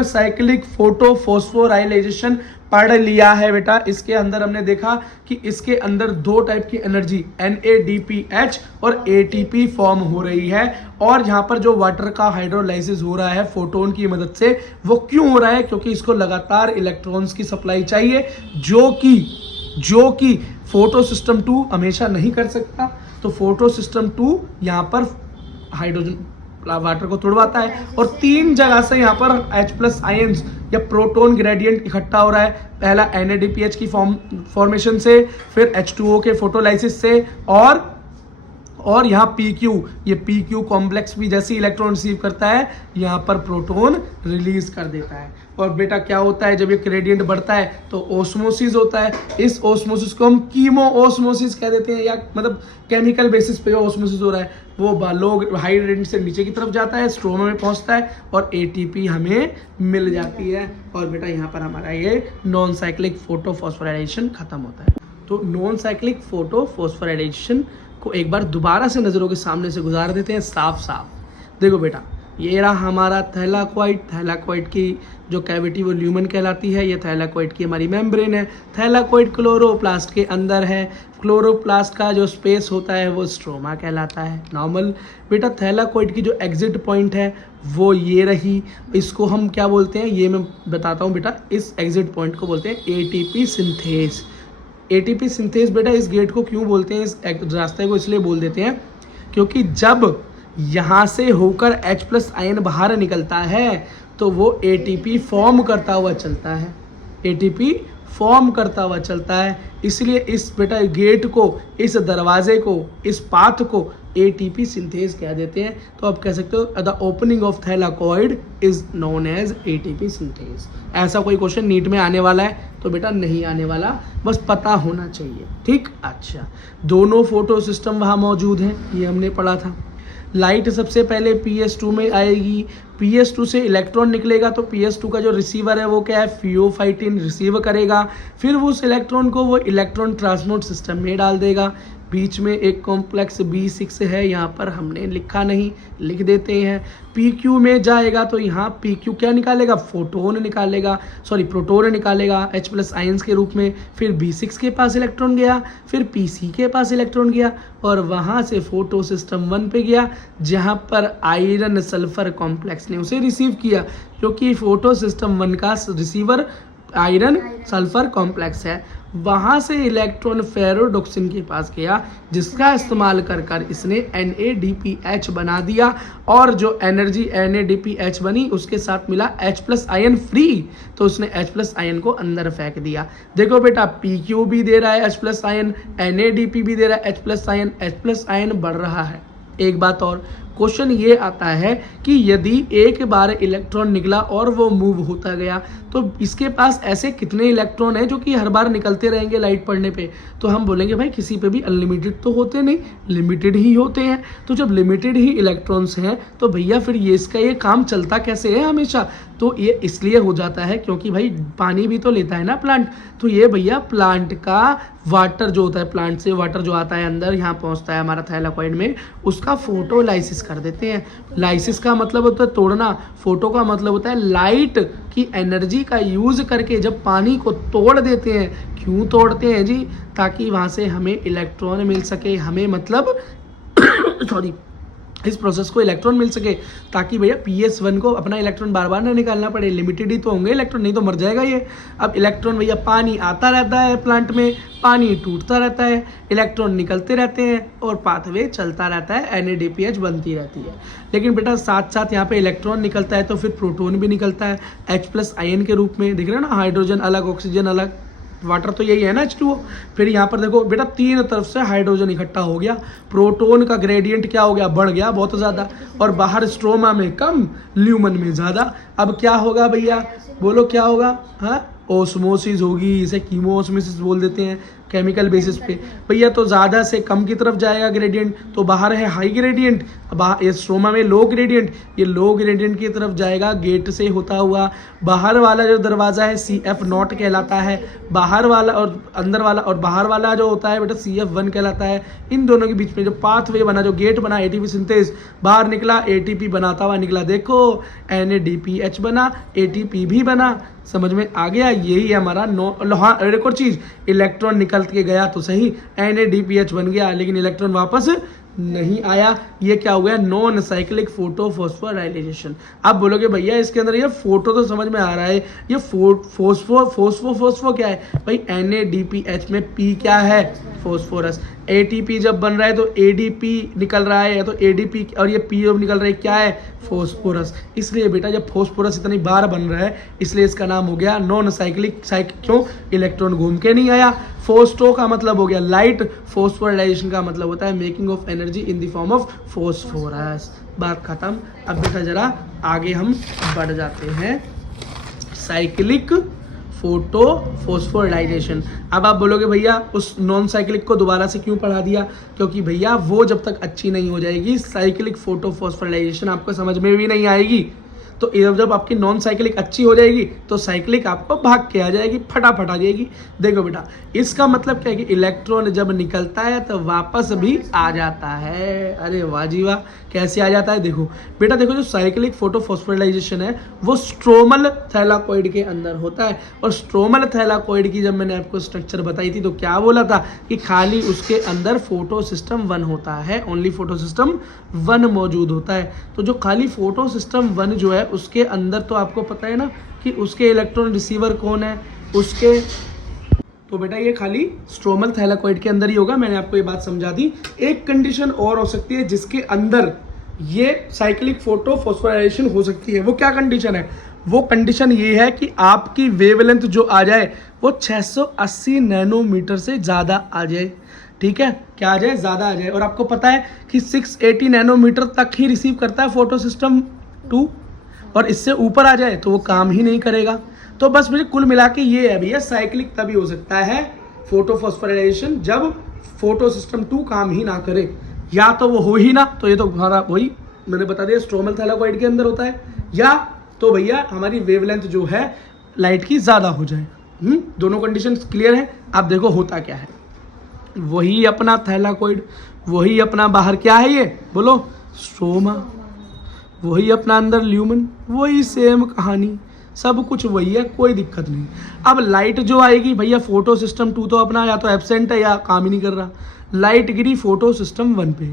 साइक्लिक फोटो फॉस्फोराइलेशन पढ़ लिया है बेटा। इसके अंदर हमने देखा कि इसके अंदर दो टाइप की एनर्जी NADPH और ATP फॉर्म हो रही है, और यहाँ पर जो वाटर का हाइड्रोलाइसिस हो रहा है फोटोन की मदद से, वो क्यों हो रहा है, क्योंकि इसको लगातार इलेक्ट्रॉन्स की सप्लाई चाहिए, जो कि फोटो सिस्टम 2 हमेशा नहीं कर सकता। तो फोटो सिस्टम 2 यहाँ पर हाइड्रोजन वाटर को तोड़वाता है और 3 जगह से यहाँ पर H+ आयंस या प्रोटॉन ग्रेडियंट इकट्ठा हो रहा है। पहला NADPH की फॉर्मेशन से, फिर H2O के फोटोलाइसिस से, और यहाँ PQ, ये PQ कॉम्प्लेक्स भी जैसे इलेक्ट्रॉन रिसीव करता है यहाँ पर प्रोटॉन रिलीज कर देता है। और बेटा क्या होता है, जब ये ग्रेडियंट बढ़ता है तो ओस्मोसिस होता है। इस ओस्मोसिस को हम कीमो ओस्मोसिस कह देते हैं, या मतलब केमिकल बेसिस पे जो ओस्मोसिस हो रहा है वो लोग हाई ग्रेडियंट से नीचे की तरफ जाता है, स्ट्रोमा में पहुंचता है और ATP हमें मिल जाती है। और बेटा यहाँ पर हमारा ये नॉन साइक्लिक फोटो फॉस्फोराइलेशन खत्म होता है। तो नॉन साइक्लिक फोटो फॉस्फोराइलेशन को एक बार दोबारा से नज़रों के सामने से गुजार देते हैं साफ। देखो बेटा, ये रहा हमारा थैलाकोइड की जो कैविटी वो ल्यूमन कहलाती है। ये थैलाकोइड की हमारी मेम्ब्रेन है। थैलाकोइड क्लोरोप्लास्ट के अंदर है। क्लोरोप्लास्ट का जो स्पेस होता है वो स्ट्रोमा कहलाता है, नॉर्मल। बेटा थैलाकोइड की जो एग्जिट पॉइंट है वो ये रही, इसको हम क्या बोलते हैं, ये मैं बताता हूँ बेटा। इस एग्जिट पॉइंट को बोलते हैं ATP सिंथेस। ATP सिंथेस बेटा इस गेट को क्यों बोलते हैं, इस रास्ते को इसलिए बोल देते हैं क्योंकि जब यहाँ से होकर H+ आयन बाहर निकलता है तो वो ATP फॉर्म करता हुआ चलता है, ATP फॉर्म करता हुआ चलता है। इसलिए इस बेटा गेट को, इस दरवाजे को, इस पाथ को ATP सिंथेस कह देते हैं। तो आप कह सकते हो the opening of thylakoid is known as ATP synthase. ऐसा कोई क्वेश्चन नीट में आने वाला है तो बेटा नहीं आने वाला, बस पता होना चाहिए। ठीक, अच्छा, दोनों फोटो सिस्टम वहाँ मौजूद हैं, ये हमने पढ़ा था। लाइट सबसे पहले PS2 में आएगी, PS2 से इलेक्ट्रॉन निकलेगा तो PS2 का जो रिसीवर है वो क्या है, फियोफाइटिन रिसीव करेगा। फिर वो उस इलेक्ट्रॉन को वो इलेक्ट्रॉन ट्रांसपोर्ट सिस्टम में डाल देगा। बीच में एक कॉम्प्लेक्स B6 है, यहाँ पर हमने लिखा नहीं, लिख देते हैं। PQ में जाएगा तो यहाँ PQ क्या निकालेगा, प्रोटोन निकालेगा H+ आयंस के रूप में। फिर B6 के पास इलेक्ट्रॉन गया, फिर PC के पास इलेक्ट्रॉन गया और वहाँ से फोटो सिस्टम 1 पे गया जहाँ पर आयरन सल्फर कॉम्प्लेक्स ने उसे रिसीव किया, क्योंकि फोटो सिस्टम 1 का रिसीवर आयरन सल्फर कॉम्प्लेक्स है। वहाँ से इलेक्ट्रॉन फेरोडोक्सिन के पास गया, जिसका इस्तेमाल कर कर इसने NADPH बना दिया, और जो एनर्जी NADPH बनी उसके साथ मिला H+ आयन फ्री, तो उसने H+ आयन को अंदर फेंक दिया। देखो बेटा PQ भी दे रहा है H+ आयन, NADP भी दे रहा है H+ आयन, H+ आयन बढ़ रहा है। एक बात और, क्वेश्चन ये आता है कि यदि एक बार इलेक्ट्रॉन निकला और वो मूव होता गया तो इसके पास ऐसे कितने इलेक्ट्रॉन हैं जो कि हर बार निकलते रहेंगे लाइट पड़ने पे? तो हम बोलेंगे भाई किसी पे भी अनलिमिटेड तो होते नहीं, लिमिटेड ही होते हैं। तो जब लिमिटेड ही इलेक्ट्रॉन्स हैं तो भैया फिर ये इसका ये काम चलता कैसे है हमेशा? तो ये इसलिए हो जाता है क्योंकि भाई पानी भी तो लेता है ना प्लांट, तो ये भैया प्लांट का वाटर जो होता है, प्लांट से वाटर जो आता है अंदर यहाँ पहुँचता है हमारा थाइलाकॉइड में, उसका फोटोलाइसिस कर देते हैं। लाइसिस का मतलब होता है तोड़ना, फोटो का मतलब होता है लाइट की एनर्जी का यूज़ करके जब पानी को तोड़ देते हैं। क्यों तोड़ते हैं जी? ताकि वहाँ से हमें इलेक्ट्रॉन मिल सके, हमें मतलब सॉरी इस प्रोसेस को इलेक्ट्रॉन मिल सके, ताकि भैया PS1 को अपना इलेक्ट्रॉन बार बार ना निकालना पड़े। लिमिटेड ही तो होंगे इलेक्ट्रॉन, नहीं तो मर जाएगा ये। अब इलेक्ट्रॉन भैया, पानी आता रहता है प्लांट में, पानी टूटता रहता है, इलेक्ट्रॉन निकलते रहते हैं और पाथवे चलता रहता है, NADPH बनती रहती है। लेकिन बेटा साथ साथ यहाँ पे इलेक्ट्रॉन निकलता है तो फिर प्रोटॉन भी निकलता है H+ आयन के रूप में। देख रहे हो ना, हाइड्रोजन अलग, ऑक्सीजन अलग, वाटर तो यही है ना H2O। फिर यहाँ पर देखो बेटा तीन तरफ से हाइड्रोजन इकट्ठा हो गया, प्रोटॉन का ग्रेडियंट क्या हो गया? बढ़ गया बहुत ज़्यादा, और बाहर स्ट्रोमा में कम, ल्यूमन में ज़्यादा। अब क्या होगा भैया, बोलो क्या होगा? हाँ, ओस्मोसिस होगी, इसे कीमोस्मोसिस बोल देते हैं केमिकल बेसिस पे। भैया तो ज़्यादा से कम की तरफ जाएगा ग्रेडियंट, तो बाहर है हाई ग्रेडियंट, ये स्ट्रोमा में लो ग्रेडियंट, ये लो ग्रेडियंट की तरफ जाएगा गेट से होता हुआ। बाहर वाला जो दरवाज़ा है CF0 कहलाता है, बाहर वाला और अंदर वाला, और बाहर वाला जो होता है बेटा CF1 कहलाता है। इन दोनों के बीच में जो पाथवे बना, जो गेट बना, ATP सिंथेस, बाहर निकला, ATP बनाता हुआ निकला। देखो NADPH बना, ATP भी बना। समझ में आ गया? यही है हमारा हाँ, एक और चीज़, इलेक्ट्रॉन निकल के गया तो सही, NADPH बन गया, लेकिन इलेक्ट्रॉन वापस नहीं आया। ये क्या हो गया? Non cyclic photophosphorylation. आप बोलोगे भैया इसके अंदर ये फोटो तो समझ में आ रहा है, ये फोस्फो क्या है भाई? NADPH में P क्या है? फोस्फोरस। ATP जब बन रहा है तो ADP निकल रहा है, तो ADP, और ये P जब निकल रहा है क्या है? फोस्फोरस। इसलिए बेटा जब फोस्फोरस इतनी बार बन रहा है इसलिए इसका नाम हो गया नॉन साइक्लिक। क्यों? इलेक्ट्रॉन घूम के नहीं आया। फोस्टो का मतलब हो गया लाइट, फोस्फोराइलेशन का मतलब होता है making of energy in the form of phosphorus. बात खत्म। अब बेटा जरा आगे हम बढ़ जाते हैं, साइक्लिक फोटो फोस्फोराइलेशन। अब आप बोलोगे भैया उस नॉन साइक्लिक को दोबारा से क्यों पढ़ा दिया? क्योंकि भैया वो जब तक अच्छी नहीं हो जाएगी साइक्लिक फोटो फोस्फोराइलेशन आपको समझ में भी नहीं आएगी। तो जब आपकी नॉन साइक्लिक अच्छी हो जाएगी तो साइक्लिक आपको भाग के आ जाएगी, फटाफट आ जाएगी। देखो बेटा इसका मतलब क्या है कि इलेक्ट्रॉन जब निकलता है तो वापस भी आ जाता है। अरे वाह जी वाह, कैसे आ जाता है? देखो बेटा, देखो जो साइक्लिक फोटोफॉस्फोराइलेशन है वो स्ट्रोमल थैलाकॉइड के अंदर होता है। और स्ट्रोमल थैलाकॉइड की जब मैंने आपको स्ट्रक्चर बताई थी तो क्या बोला था कि खाली उसके अंदर फोटो सिस्टम 1 होता है, ओनली फोटो सिस्टम 1 मौजूद होता है। तो जो खाली फोटो सिस्टम 1 जो है उसके अंदर तो आपको पता है ना कि उसके इलेक्ट्रॉन रिसीवर कौन है उसके, तो बेटा ये खाली स्ट्रोमल थैलाकॉइड के अंदर ही होगा। मैंने आपको ये बात समझा दी। एक कंडीशन और हो सकती है जिसके अंदर ये साइक्लिक फोटो फोस्फोराइलेशन हो सकती है। वो क्या कंडीशन है? वो कंडीशन ये है कि आपकी वेवलेंथ जो आ जाए वो 680 नैनोमीटर से ज़्यादा आ जाए। ठीक है, क्या आ जाए? ज़्यादा आ जाए। और आपको पता है कि 680 नैनोमीटर तक ही रिसीव करता है फोटो सिस्टम 2, और इससे ऊपर आ जाए तो वो काम ही नहीं करेगा। तो बस मुझे कुल मिला के ये है भैया, साइक्लिक तभी हो सकता है फोटोफॉस्फोराइलेशन जब फोटो सिस्टम 2 काम ही ना करे, या तो वो हो ही ना, तो ये तो हमारा वही मैंने बता दिया स्ट्रोमल थैलाकॉइड के अंदर होता है, या तो भैया हमारी वेवलेंथ जो है लाइट की ज़्यादा हो जाए। दोनों कंडीशन क्लियर है। आप देखो होता क्या है, वही अपना थैलाकॉइड, वही अपना बाहर क्या है ये बोलो? स्ट्रोमा, वही अपना अंदर ल्यूमन, वही सेम कहानी, सब कुछ वही है, कोई दिक्कत नहीं। अब लाइट जो आएगी भैया, फोटो सिस्टम 2 तो अपना या तो एब्सेंट है या काम ही नहीं कर रहा। लाइट गिरी फोटो सिस्टम 1 पे,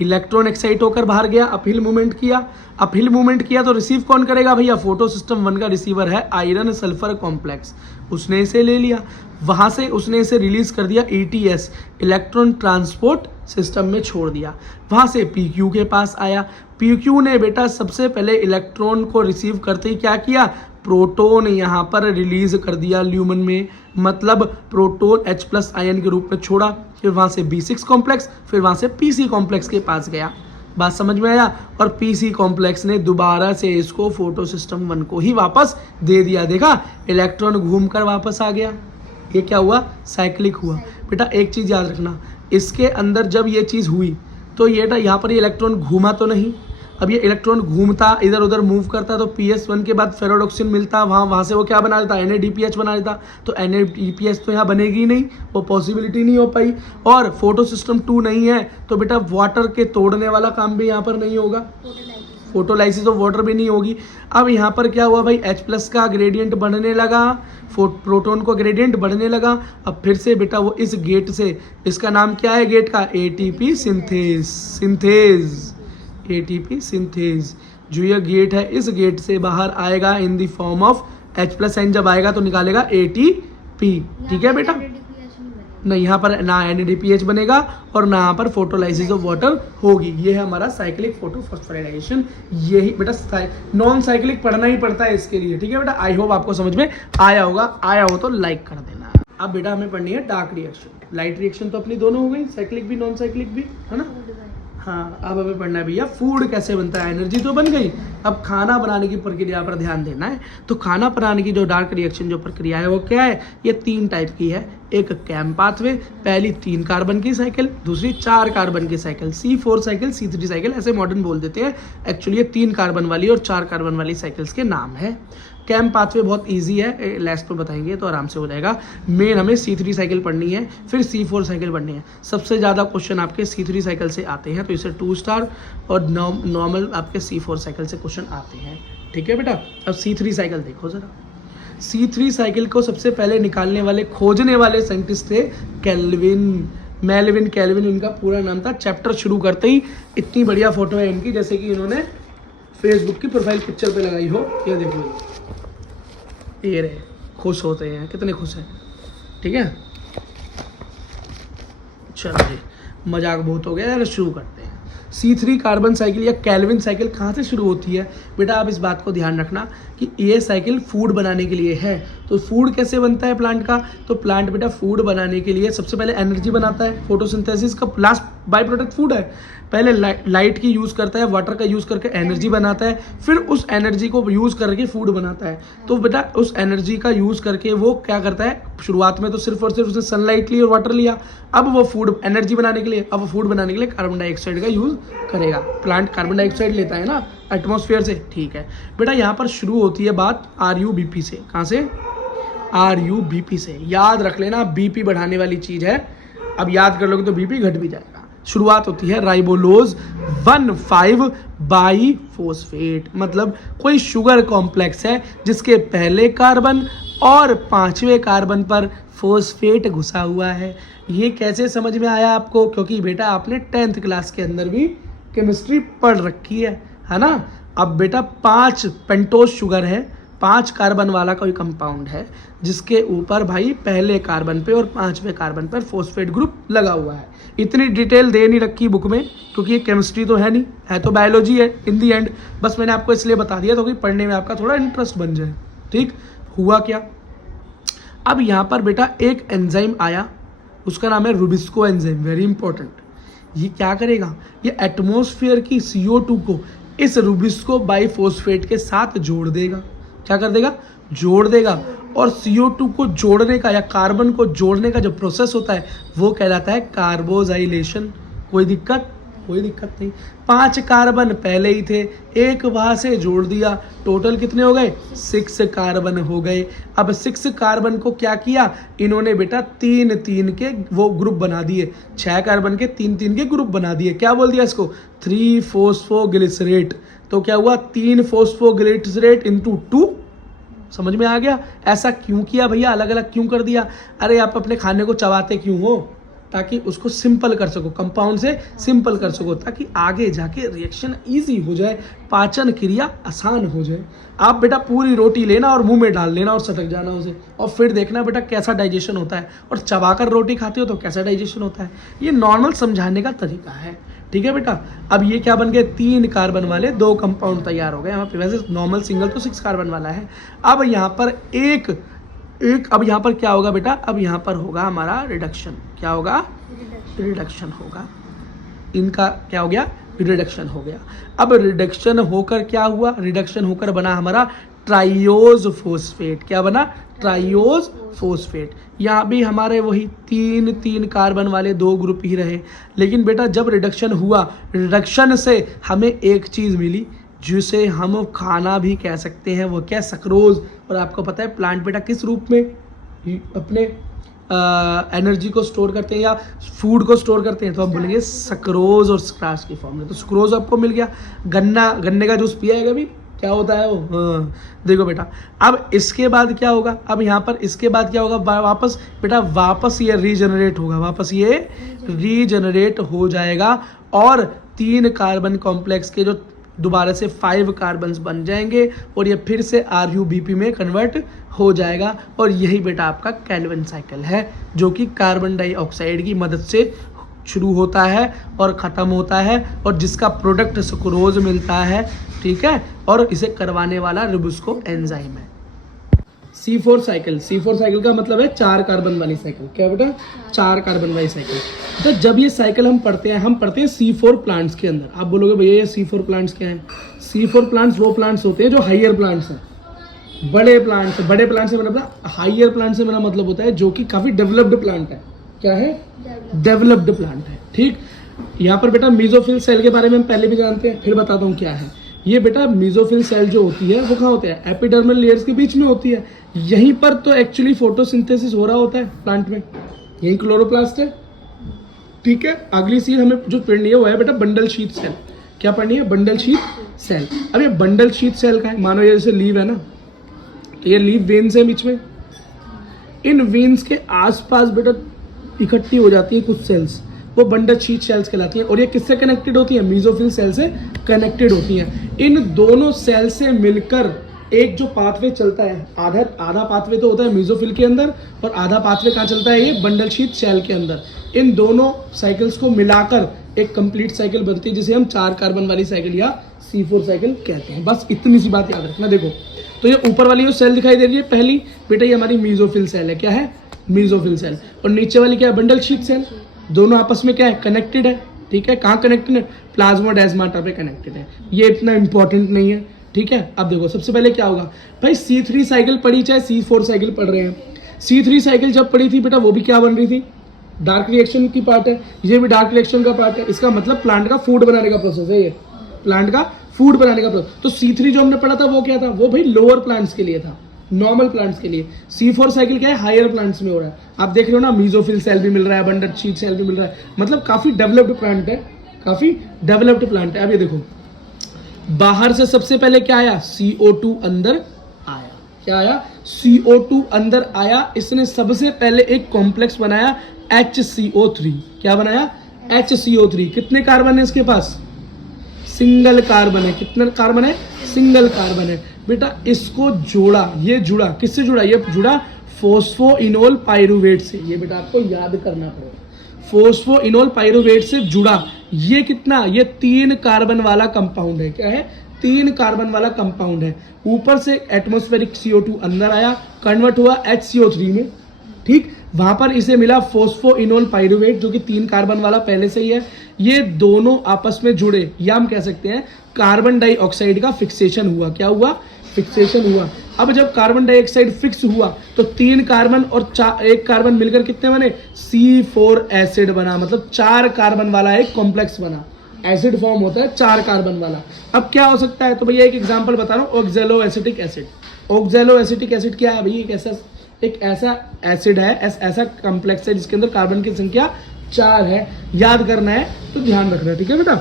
इलेक्ट्रॉन एक्साइट होकर बाहर गया, अपहिल मूवमेंट किया। अपहिल मूवमेंट किया तो रिसीव कौन करेगा भैया? फोटो सिस्टम 1 का रिसीवर है आयरन सल्फर कॉम्प्लेक्स, उसने इसे ले लिया। वहाँ से उसने इसे रिलीज़ कर दिया ETS, इलेक्ट्रॉन ट्रांसपोर्ट सिस्टम में छोड़ दिया। वहाँ से PQ के पास आया। PQ ने बेटा सबसे पहले इलेक्ट्रॉन को रिसीव करते ही क्या किया, प्रोटोन यहाँ पर रिलीज कर दिया ल्यूमन में, मतलब प्रोटोन H+ आयन के रूप में छोड़ा। फिर वहाँ से B6 कॉम्प्लेक्स, फिर वहाँ से PC कॉम्प्लेक्स के पास गया। बात समझ में आया? और PC कॉम्प्लेक्स ने दोबारा से इसको फोटो सिस्टम 1 को ही वापस दे दिया। देखा, इलेक्ट्रॉन घूमकर वापस आ गया। ये क्या हुआ, साइक्लिक हुआ। बेटा एक चीज़ याद रखना, इसके अंदर जब ये चीज़ हुई तो ये यहाँ पर ये इलेक्ट्रॉन घूमा तो नहीं। अब ये इलेक्ट्रॉन घूमता, इधर उधर मूव करता, तो PS1 के बाद फेरोडॉक्सिन मिलता, वहाँ से वो क्या बना देता, NADPH बना देता। तो NADPH तो यहाँ बनेगी ही नहीं, वो पॉसिबिलिटी नहीं हो पाई। और फोटो सिस्टम 2 नहीं है तो बेटा वाटर के तोड़ने वाला काम भी यहाँ पर नहीं होगा, फोटोलाइसिस ऑफ वाटर भी नहीं होगी। अब यहाँ पर क्या हुआ भाई, H+ का ग्रेडियंट बढ़ने लगा, प्रोटोन को ग्रेडियंट बढ़ने लगा। अब फिर से बेटा वो इस गेट से, इसका नाम क्या है गेट का, ATP सिंथेज। जो ये गेट है, इस गेट से बाहर आएगा in the form of H+N। जब आएगा तो निकालेगा ATP। ठीक है बेटा, नहीं यहाँ पर ना NADPH बनेगा और ना यहाँ पर फोटोलाइसिस ऑफ वाटर होगी। ये है हमारा साइक्लिक फोटोफॉस्फोराइलेशन। यही बेटा नॉन साइक्लिक पढ़ना ही पड़ता है इसके लिए। ठीक है बेटा, आई होप आपको समझ में आया होगा। आया हो तो लाइक कर देना। अब बेटा हमें पढ़नी है डार्क रिएक्शन। लाइट रिएक्शन तो अपनी दोनों हो गई, साइक्लिक भी नॉन साइक्लिक भी, है ना। हाँ, अब हमें पढ़ना है भैया फूड कैसे बनता है। एनर्जी तो बन गई, अब खाना बनाने की प्रक्रिया पर ध्यान देना है। तो खाना बनाने की जो डार्क रिएक्शन जो प्रक्रिया है वो क्या है, ये 3 टाइप की है। एक कैम पाथवे, पहली 3 कार्बन की साइकिल, दूसरी 4 कार्बन की cycle, C4 cycle, C3 cycle, ऐसे मॉडर्न बोल देते हैं। एक्चुअली ये 3 कार्बन वाली और 4 कार्बन वाली साइकिल्स के नाम है। कैम पाथवे बहुत इजी है, लास्ट में बताएंगे तो आराम से हो जाएगा। मेन हमें C3 साइकिल पढ़नी है, फिर C4 साइकिल पढ़नी है। सबसे ज़्यादा क्वेश्चन आपके C3 साइकिल से आते हैं, तो इसे 2 स्टार और नॉर्मल आपके C4 साइकिल से क्वेश्चन आते हैं। ठीक है बेटा, अब C3 साइकिल देखो ज़रा। C3 साइकिल को सबसे पहले निकालने वाले, खोजने वाले साइंटिस्ट थे मेलविन कैल्विन इनका पूरा नाम था। चैप्टर शुरू करते ही इतनी बढ़िया फोटो है इनकी, जैसे कि इन्होंने फेसबुक की प्रोफाइल पिक्चर पे लगाई हो। ये देखो, ये रहे, खुश होते हैं, कितने खुश हैं। ठीक है, चलो जी, मजाक बहुत हो गया यार, शुरू करते हैं। C3 कार्बन साइकिल या कैल्विन साइकिल कहाँ से शुरू होती है बेटा, आप इस बात को ध्यान रखना कि ये साइकिल फूड बनाने के लिए है। तो फूड कैसे बनता है प्लांट का, तो प्लांट बेटा फूड बनाने के लिए सबसे पहले एनर्जी बनाता है। फोटोसिंथेसिस का लास्ट बाय प्रोडक्ट फूड है। पहले लाइट की यूज़ करता है, वाटर का यूज़ करके एनर्जी बनाता है, फिर उस एनर्जी को यूज़ करके फूड बनाता है। तो बेटा उस एनर्जी का यूज़ करके वो क्या करता है, शुरुआत में तो सिर्फ और सिर्फ उसने सनलाइट ली और वाटर लिया। अब वो फूड एनर्जी बनाने के लिए, अब फूड बनाने के लिए कार्बन डाइऑक्साइड का यूज़ करेगा। प्लांट कार्बन डाइऑक्साइड लेता है ना एटमॉस्फेयर से। ठीक है बेटा, यहाँ पर शुरू होती है बात RUBP से। कहाँ से, RUBP से। याद रख लेना, BP बढ़ाने वाली चीज़ है। अब याद कर लोगे तो BP घट भी जाएगा। शुरुआत होती है राइबोलोज 1,5 बाइफॉस्फेट, मतलब कोई शुगर कॉम्प्लेक्स है जिसके पहले कार्बन और 5वें कार्बन पर फॉस्फेट घुसा हुआ है। ये कैसे समझ में आया आपको, क्योंकि बेटा आपने 10th क्लास के अंदर भी केमिस्ट्री पढ़ रखी है ना। अब बेटा 5 पेंटोज शुगर है, 5 कार्बन वाला कोई कंपाउंड है जिसके ऊपर भाई पहले कार्बन पे और 5वें कार्बन पर फॉस्फेट ग्रुप लगा हुआ है। इतनी डिटेल दे नहीं रखी बुक में, क्योंकि ये केमिस्ट्री तो है नहीं, है तो बायोलॉजी है इन दी एंड। बस मैंने आपको इसलिए बता दिया तो कि पढ़ने में आपका थोड़ा इंटरेस्ट बन जाए। ठीक हुआ क्या, अब यहाँ पर बेटा एक एंजाइम आया, उसका नाम है रुबिस्को एंजाइम, वेरी इंपॉर्टेंट। ये क्या करेगा, ये एटमॉस्फेयर की CO2 को इस रुबिस्को बाइफॉस्फेट के साथ जोड़ देगा। क्या कर देगा, जोड़ देगा। और CO2 को जोड़ने का या कार्बन को जोड़ने का जो प्रोसेस होता है वो कहलाता है कार्बोजाइलेशन। कोई दिक्कत नहीं। 5 कार्बन पहले ही थे, एक वहाँ से जोड़ दिया, टोटल कितने हो गए, 6 कार्बन हो गए। अब 6 कार्बन को क्या किया इन्होंने बेटा 3 के वो ग्रुप बना दिए, 6 कार्बन के 3 के ग्रुप बना दिए। क्या बोल दिया इसको, 3 फॉस्फोग्लिसरेट। तो क्या हुआ, 3 फॉस्फोग्लिसरेट इंटू 2। समझ में आ गया। ऐसा क्यों किया भैया, अलग अलग क्यों कर दिया, अरे आप अपने खाने को चबाते क्यों हो, ताकि उसको सिंपल कर सको, कंपाउंड से सिंपल कर सको, ताकि आगे जाके रिएक्शन इजी हो जाए, पाचन क्रिया आसान हो जाए। आप बेटा पूरी रोटी लेना और मुंह में डाल लेना और सटक जाना उसे, और फिर देखना बेटा कैसा डाइजेशन होता है, और चबाकर रोटी खाते हो तो कैसा डाइजेशन होता है। ये नॉर्मल समझाने का तरीका है, ठीक है बेटा। अब ये क्या बन गए, 3 कार्बन वाले 2 कंपाउंड तैयार हो गए यहाँ पे। वैसे नॉर्मल सिंगल तो 6 कार्बन वाला है। अब यहाँ पर एक अब यहाँ पर क्या होगा बेटा, अब यहाँ पर होगा हमारा रिडक्शन। क्या होगा, रिडक्शन होगा। इनका क्या हो गया, रिडक्शन हो गया। अब रिडक्शन होकर क्या हुआ, रिडक्शन होकर बना हमारा ट्राइयोज फोस्फेट। क्या बना, ट्राइयोज फोस्फेट। यहाँ भी हमारे वही 3 कार्बन वाले 2 ग्रुप ही रहे, लेकिन बेटा जब रिडक्शन हुआ, रिडक्शन से हमें एक चीज़ मिली जिसे हम खाना भी कह सकते हैं, वो क्या, सक्रोज। और आपको पता है प्लांट बेटा किस रूप में अपने एनर्जी को स्टोर करते हैं या फूड को स्टोर करते हैं, तो हम बोलेंगे सक्रोज और स्क्राच की फॉर्म में। तो सक्रोज आपको मिल गया। गन्ने का जूस पिया है कभी, क्या होता है वो, हाँ। देखो बेटा अब इसके बाद क्या होगा, अब यहाँ पर इसके बाद क्या होगा, वापस बेटा वापस ये रीजनरेट होगा, वापस ये रीजनरेट हो जाएगा, और 3 कार्बन कॉम्प्लेक्स के जो दोबारा से 5 कार्बन्स बन जाएंगे, और ये फिर से RuBp में कन्वर्ट हो जाएगा। और यही बेटा आपका कैल्विन साइकिल है, जो कि कार्बन डाइऑक्साइड की मदद से शुरू होता है और ख़त्म होता है, और जिसका प्रोडक्ट सुक्रोज मिलता है, ठीक है। और इसे करवाने वाला रिबुस्को एंजाइम है। C4 साइकिल, C4 साइकिल का मतलब है 4 कार्बन वाली साइकिल। क्या बेटा, 4 कार्बन वाली साइकिल। तो जब ये साइकिल हम पढ़ते हैं C4 प्लांट्स के अंदर। आप बोलोगे भैया ये C4 प्लांट्स क्या है, C4 प्लांट्स वो प्लांट्स होते हैं जो हाइयर प्लांट्स हैं, बड़े प्लांट्स। बड़े प्लांट से मतलब हाइयर प्लांट से मेरा मतलब होता है जो कि काफ़ी डेवलप्ड प्लांट है। क्या है, डेवलप्ड प्लांट है, ठीक। यहाँ पर बेटा मीजोफिल सेल के बारे में हम पहले भी जानते हैं, फिर बताता हूँ क्या है ये। बेटा मीजोफिल सेल जो होती है वो कहाँ होते हैं, एपिडर्मल लेयर्स के बीच में होती है। यहीं पर तो एक्चुअली फोटोसिंथेसिस हो रहा होता है प्लांट में, यही क्लोरोप्लास्ट है, ठीक है। अगली चीज हमें जो पढ़नी है वो है बेटा बंडल शीथ सेल। क्या पढ़नी है, बंडल शीथ सेल। अब ये बंडल शीथ सेल का है, मानो ये जैसे लीव है ना, तो ये लीव वेन्स है बीच में, इन वेन्स के आसपास बेटा इकट्ठी हो जाती है कुछ सेल्स, वो बंडल शीथ सेल्स कहलाती हैं। और ये किससे कनेक्टेड होती है, मीजोफिल सेल से कनेक्टेड होती हैं। इन दोनों सेल से मिलकर एक जो पाथवे चलता है, आधा पाथवे तो होता है मीजोफिल के अंदर, और आधा पाथवे कहाँ चलता है, ये बंडल शीथ सेल के अंदर। इन दोनों साइकिल्स को मिलाकर एक कंप्लीट साइकिल बनती है, जिसे हम 4 कार्बन वाली साइकिल या C4 साइकिल कहते हैं। बस इतनी सी बात याद रखना। देखो तो ये ऊपर वाली जो सेल दिखाई दे रही है पहली, बेटा ये हमारी मीजोफिल सेल है। क्या है, मीजोफिल सेल। और नीचे वाली क्या है, बंडल शीथ सेल। दोनों आपस में क्या है, कनेक्टेड है, ठीक है। कहाँ कनेक्टेड है, प्लाज्मोडेस्माटा पे कनेक्टेड है। ये इतना इंपॉर्टेंट नहीं है, ठीक है। अब देखो सबसे पहले क्या होगा भाई, C3 साइकिल पढ़ी चाहे C4 साइकिल पढ़ रहे हैं। C3 साइकिल जब पढ़ी थी बेटा वो भी क्या बन रही थी, डार्क रिएक्शन की पार्ट है, ये भी डार्क रिएक्शन का पार्ट है। इसका मतलब प्लांट का फूड बनाने का प्रोसेस है, ये प्लांट का फूड बनाने का प्रोसेस। तो C3 जो हमने पढ़ा था वो क्या था, वो भाई लोअर प्लांट्स के लिए था, नॉर्मल प्लांट्स के लिए। C4 साइकिल क्या है, हायर प्लांट्स में हो रहा है। आप देख रहे हो ना, मीजोफिल सेल भी मिल रहा है, बंडल शीथ सेल भी मिल रहा है, मतलब काफी डेवलप्ड प्लांट है, काफी डेवलप्ड प्लांट है। अब ये देखो बाहर से सबसे पहले क्या आया, CO2 अंदर आया। क्या आया, CO2 अंदर आया। इसने सबसे पहले एक कॉम्प्लेक्स बनाया HCO3। क्या बनाया, HCO3। कितने कार्बन है इसके पास, सिंगल कार्बन है। कितने कार्बन है, सिंगल कार्बन है। बेटा इसको जोड़ा, ये जुड़ा किससे जुड़ा, ये जुड़ा फोस्फोइनोल पाइरुवेट से। ये बेटा आपको याद करना पड़ेगा, फोस्फोइनोल पाइरुवेट से जुड़ा। ये कितना, ये 3 कार्बन वाला कंपाउंड है। क्या है, 3 कार्बन वाला कंपाउंड है। ऊपर से एटमॉस्फेरिक CO2 अंदर आया, कन्वर्ट हुआ HCO3 में, ठीक। वहां पर इसे मिला फोस्फोइनोल पाइरुवेट जो कि 3 कार्बन वाला पहले से ही है। ये दोनों आपस में जुड़े, या हम कह सकते हैं कार्बन डाइऑक्साइड का फिक्सेशन हुआ। क्या हुआ, फिक्सेशन हुआ। अब जब कार्बन डाइऑक्साइड फिक्स हुआ तो 3 कार्बन और 1 कार्बन मिलकर कितने बने, C4 एसिड बना। मतलब 4 कार्बन वाला एक कॉम्प्लेक्स बना, एसिड फॉर्म होता है 4 कार्बन वाला। अब क्या हो सकता है, तो भैया एक एग्जांपल बता रहा हूँ, oxalo acetic acid. Oxalo acetic acid क्या है भैया, एक ऐसा एसिड है, ऐसा कॉम्प्लेक्स है जिसके अंदर कार्बन की संख्या 4 है। याद करना है तो ध्यान रखना है, ठीक है बेटा।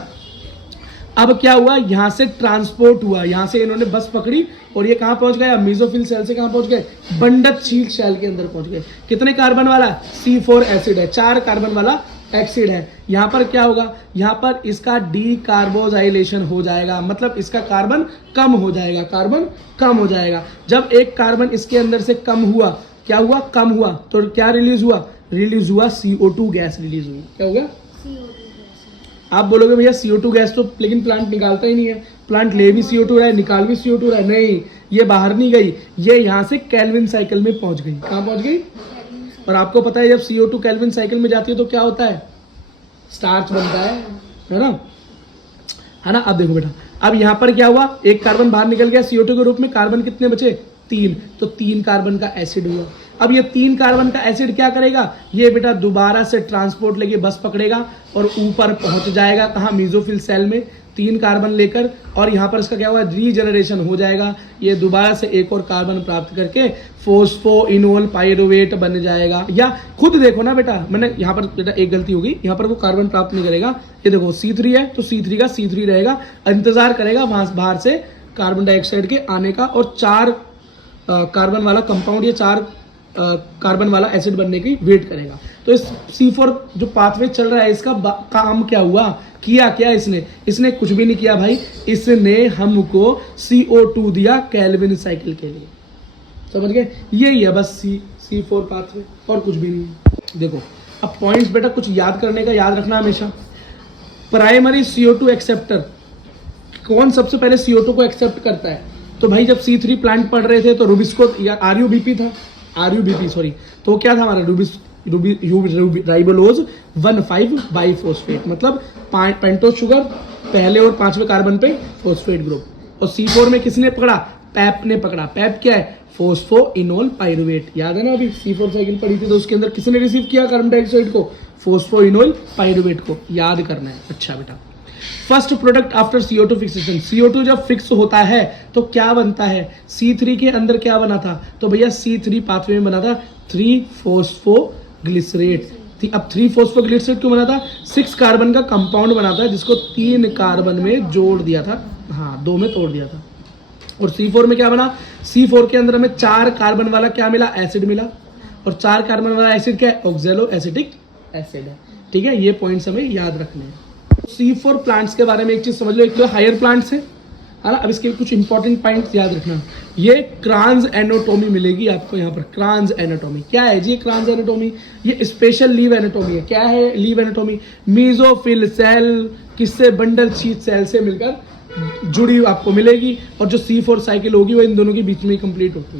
अब क्या हुआ, यहाँ से ट्रांसपोर्ट हुआ, यहाँ से इन्होंने बस पकड़ी और ये कहाँ पहुंच गए, मेसोफिल सेल से कहाँ पहुंच गए, बंडतशील सेल के अंदर पहुंच गए। कितने कार्बन वाला, C4 एसिड है, 4 कार्बन वाला एसिड है। यहाँ पर क्या होगा, यहाँ पर इसका डीकार्बोजाइलेशन हो जाएगा, मतलब इसका कार्बन कम हो जाएगा, कार्बन कम हो जाएगा। जब एक कार्बन इसके अंदर से कम हुआ, क्या हुआ, कम हुआ, तो क्या रिलीज हुआ, रिलीज हुआ CO2 गैस रिलीज हुई। क्या होगा, आप बोलोगे भैया CO2 गैस तो लेकिन प्लांट निकालता ही नहीं है, प्लांट ले भी CO2 रहा है, निकाल भी CO2 रहा है, नहीं, ये बाहर नहीं गई, ये यहाँ से केल्विन साइकिल में पहुंच गई। कहाँ पहुंच गई, और आपको पता है जब CO2 केल्विन साइकिल में जाती है तो क्या होता है, स्टार्च बनता है ना। अब देखो बेटा, अब यहाँ पर क्या हुआ, एक कार्बन बाहर निकल गया CO2 के रूप में, कार्बन कितने बचे, 3, तो 3 कार्बन का एसिड हुआ। अब ये 3 कार्बन का एसिड क्या करेगा, ये बेटा दोबारा से ट्रांसपोर्ट लेके बस पकड़ेगा और ऊपर पहुंच जाएगा, कहाँ, मेसोफिल सेल में, 3 कार्बन लेकर, और यहाँ पर इसका क्या हुआ, रीजनरेशन हो जाएगा, ये दोबारा से एक और कार्बन प्राप्त करके फोस्फोइनोल पाइरुवेट बन जाएगा। या खुद देखो ना बेटा, मैंने यहाँ पर बेटा एक गलती होगी, यहाँ पर वो कार्बन प्राप्त नहीं करेगा, ये देखो C3 है तो C3 का C3 रहेगा, इंतजार करेगा वहां बाहर से कार्बन डाइऑक्साइड के आने का, और 4 कार्बन वाला कंपाउंड, ये 4 कार्बन वाला एसिड बनने की वेट करेगा। तो इस C4 जो पाथवे चल रहा है, इसका काम क्या हुआ, किया क्या इसने कुछ भी नहीं किया भाई, इसने हमको CO2 दिया केल्विन साइकिल के लिए, समझ गए, यही है बस C4 पाथवे, और कुछ भी नहीं। देखो अब पॉइंट्स बेटा कुछ याद करने का, याद रखना हमेशा। प्राइमरी CO2 एक्सेप्टर, कौन सबसे पहले CO2 को एक्सेप्ट करता है, तो भाई जब C3 प्लांट पढ़ रहे थे तो रुबिस्को या RUBP था, RUBP तो क्या था हमारा, राइबोलोज 1,5 बाइफॉस्फेट, मतलब पेंटोज शुगर पहले और 5वें कार्बन पे फॉस्फेट ग्रुप, और C4 में किसने पकड़ा, पैप ने पकड़ा। पैप क्या है, फोस्फोइनोल पाइरुवेट, याद है ना, अभी C4 साइकिल पढ़ी थी तो उसके अंदर किसने रिसीव किया कार्बन डाइऑक्साइड को, फोस्फोइनोल पाइरुवेट को, याद करना है। अच्छा बेटा, first product after CO2 fixation, CO2 जब फिक्स होता है तो क्या बनता है, C3 के अंदर क्या बना था, तो भैया C3 पाथवे में बना था 3 फॉस्फोग्लिसरेट। अब 3 फॉस्फोग्लिसरेट क्यों बना था, 6 कार्बन का कंपाउंड बना था जिसको 3 कार्बन में जोड़ दिया था, हाँ 2 में तोड़ दिया था। और C4 में क्या बना, C4 के अंदर हमें 4 कार्बन वाला क्या मिला, एसिड मिला, और 4 कार्बन वाला एसिड क्या है, ऑक्सैलो एसिटिक एसिड है। ठीक है, ये पॉइंट्स हमें याद रखने हैं। C4 प्लांट्स के बारे में एक चीज समझ लो, एक तो हायर प्लांट्स है ना। अब इसके कुछ इंपॉर्टेंट पॉइंट्स याद रखना, ये क्रांज एनाटॉमी मिलेगी आपको यहाँ पर। क्रांज एनाटॉमी क्या है जी, क्रांज एनाटॉमी ये स्पेशल लीव एनाटॉमी है। क्या है लीव एनाटॉमी, मेसोफिल सेल किससे, बंडल शीट सेल से मिलकर जुड़ी आपको मिलेगी, और जो C4 साइकिल होगी वो इन दोनों के बीच में कंप्लीट होती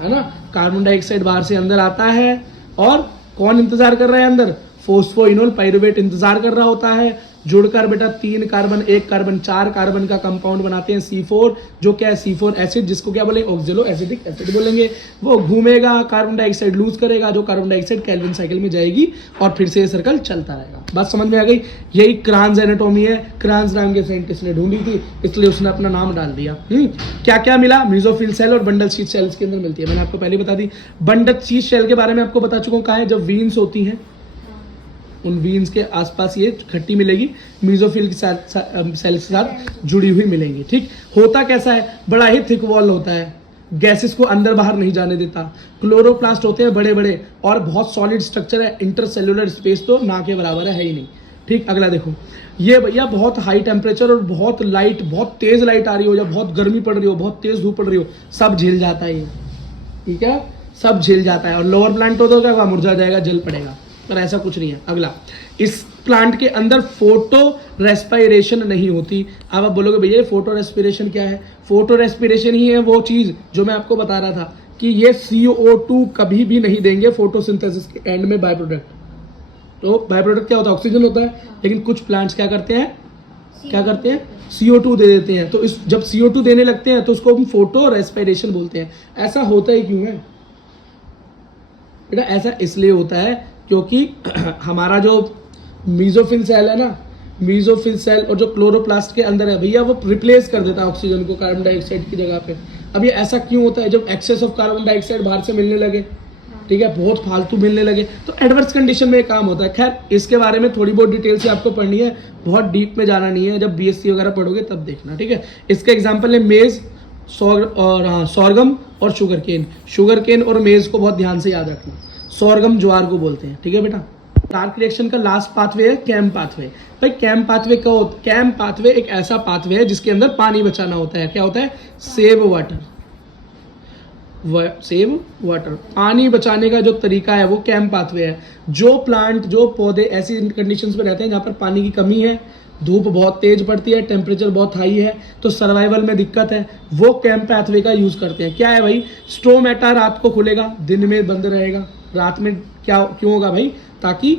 है ना। कार्बन डाइऑक्साइड बाहर से अंदर आता है, और कौन इंतजार कर रहा है अंदर, फोस्फोइनोल पाइरुवेट इंतजार कर रहा होता है, जुड़कर बेटा 3 कार्बन 1 कार्बन 4 कार्बन का कंपाउंड बनाते हैं C4, जो क्या है C4 एसिड, जिसको क्या बोलेंगे, ऑक्सैलो एसिटिक एसिड बोलेंगे। वो घूमेगा, कार्बन डाइऑक्साइड लूज करेगा, जो कार्बन डाइऑक्साइड केल्विन साइकिल में जाएगी, और फिर से ये सर्कल चलता रहेगा। बात समझ में आ गई, यही क्रांज एनाटॉमी है। क्रांज नाम के साइंटिस्ट ने ढूंढी थी, इसलिए उसने अपना नाम डाल दिया। क्या क्या मिला, मेसोफिल सेल और बंडल शीट सेल्स के अंदर मिलती है, मैंने आपको पहले बता दी। बंडल शीट सेल के बारे में आपको बता चुका हूँ, कहाँ है, जब वीन्स होती हैं उन वीन्स के आसपास ये खट्टी मिलेगी, मेसोफिल के साथ सेल के साथ जुड़ी हुई मिलेंगी। ठीक, होता कैसा है, बड़ा ही थिक वॉल होता है, गैसेस को अंदर बाहर नहीं जाने देता। क्लोरोप्लास्ट होते हैं बड़े बड़े, और बहुत सॉलिड स्ट्रक्चर है, इंटरसेल्युलर स्पेस तो ना के बराबर है ही नहीं। ठीक, अगला देखो, ये भैया बहुत हाई टेम्परेचर और बहुत लाइट, बहुत तेज लाइट आ रही हो या बहुत गर्मी पड़ रही हो, बहुत तेज धूप पड़ रही हो, सब झेल जाता है ये। ठीक है, सब झेल जाता है। और लोअर प्लांट हो तो क्या मुरझा जाएगा, जल पड़ेगा, पर ऐसा कुछ नहीं है। अगला, इस प्लांट के अंदर फोटो रेस्पिरेशन नहीं होती। अब आप बोलोगे भैया फोटो रेस्पिरेशन क्या है, फोटो रेस्पिरेशन ही है वो चीज जो मैं आपको बता रहा था कि ये CO2 कभी भी नहीं देंगे फोटोसिंथेसिस के एंड में बाय प्रोडक्ट। तो बाय प्रोडक्ट क्या होता है, ऑक्सीजन होता है, लेकिन कुछ प्लांट्स क्या करते हैं, CO2 दे देते हैं। तो इस जब CO2 देने लगते हैं तो उसको हम फोटो रेस्पिरेशन बोलते हैं। ऐसा होता ही क्यों है बेटा, ऐसा इसलिए होता है क्योंकि हमारा जो मेसोफिल सेल है ना, मेसोफिल सेल और जो क्लोरोप्लास्ट के अंदर है भैया, वो रिप्लेस कर देता है ऑक्सीजन को कार्बन डाइऑक्साइड की जगह पे। अब ये ऐसा क्यों होता है, जब एक्सेस ऑफ कार्बन डाइऑक्साइड बाहर से मिलने लगे, ठीक है, बहुत फालतू मिलने लगे, तो एडवर्स कंडीशन में काम होता है। खैर इसके बारे में थोड़ी बहुत डिटेल से आपको पढ़नी है, बहुत डीप में जाना नहीं है, जब बीएससी वगैरह पढ़ोगे तब देखना, ठीक है। इसके एग्जाम्पल है मेज, सोरगम और शुगर केन। शुगर केन और मेज को बहुत ध्यान से याद रखना, सोरगम ज्वार को बोलते हैं, ठीक है बेटा। डार्क रिएक्शन का लास्ट पाथवे है कैम पाथवे। भाई कैम पाथवे का कैम पाथवे एक ऐसा पाथवे है जिसके अंदर पानी बचाना होता है। क्या होता है? सेव वाटर, सेव वाटर, पानी बचाने का जो तरीका है वो कैम पाथवे है। जो प्लांट, जो पौधे ऐसी कंडीशंस में रहते हैं जहाँ पर पानी की कमी है, धूप बहुत तेज पड़ती है, टेम्परेचर बहुत हाई है, तो सर्वाइवल में दिक्कत है, वो कैम पाथवे का यूज करते हैं। क्या है भाई? स्टोमेटा रात को खुलेगा, दिन में बंद रहेगा। रात में क्या क्यों होगा भाई? ताकि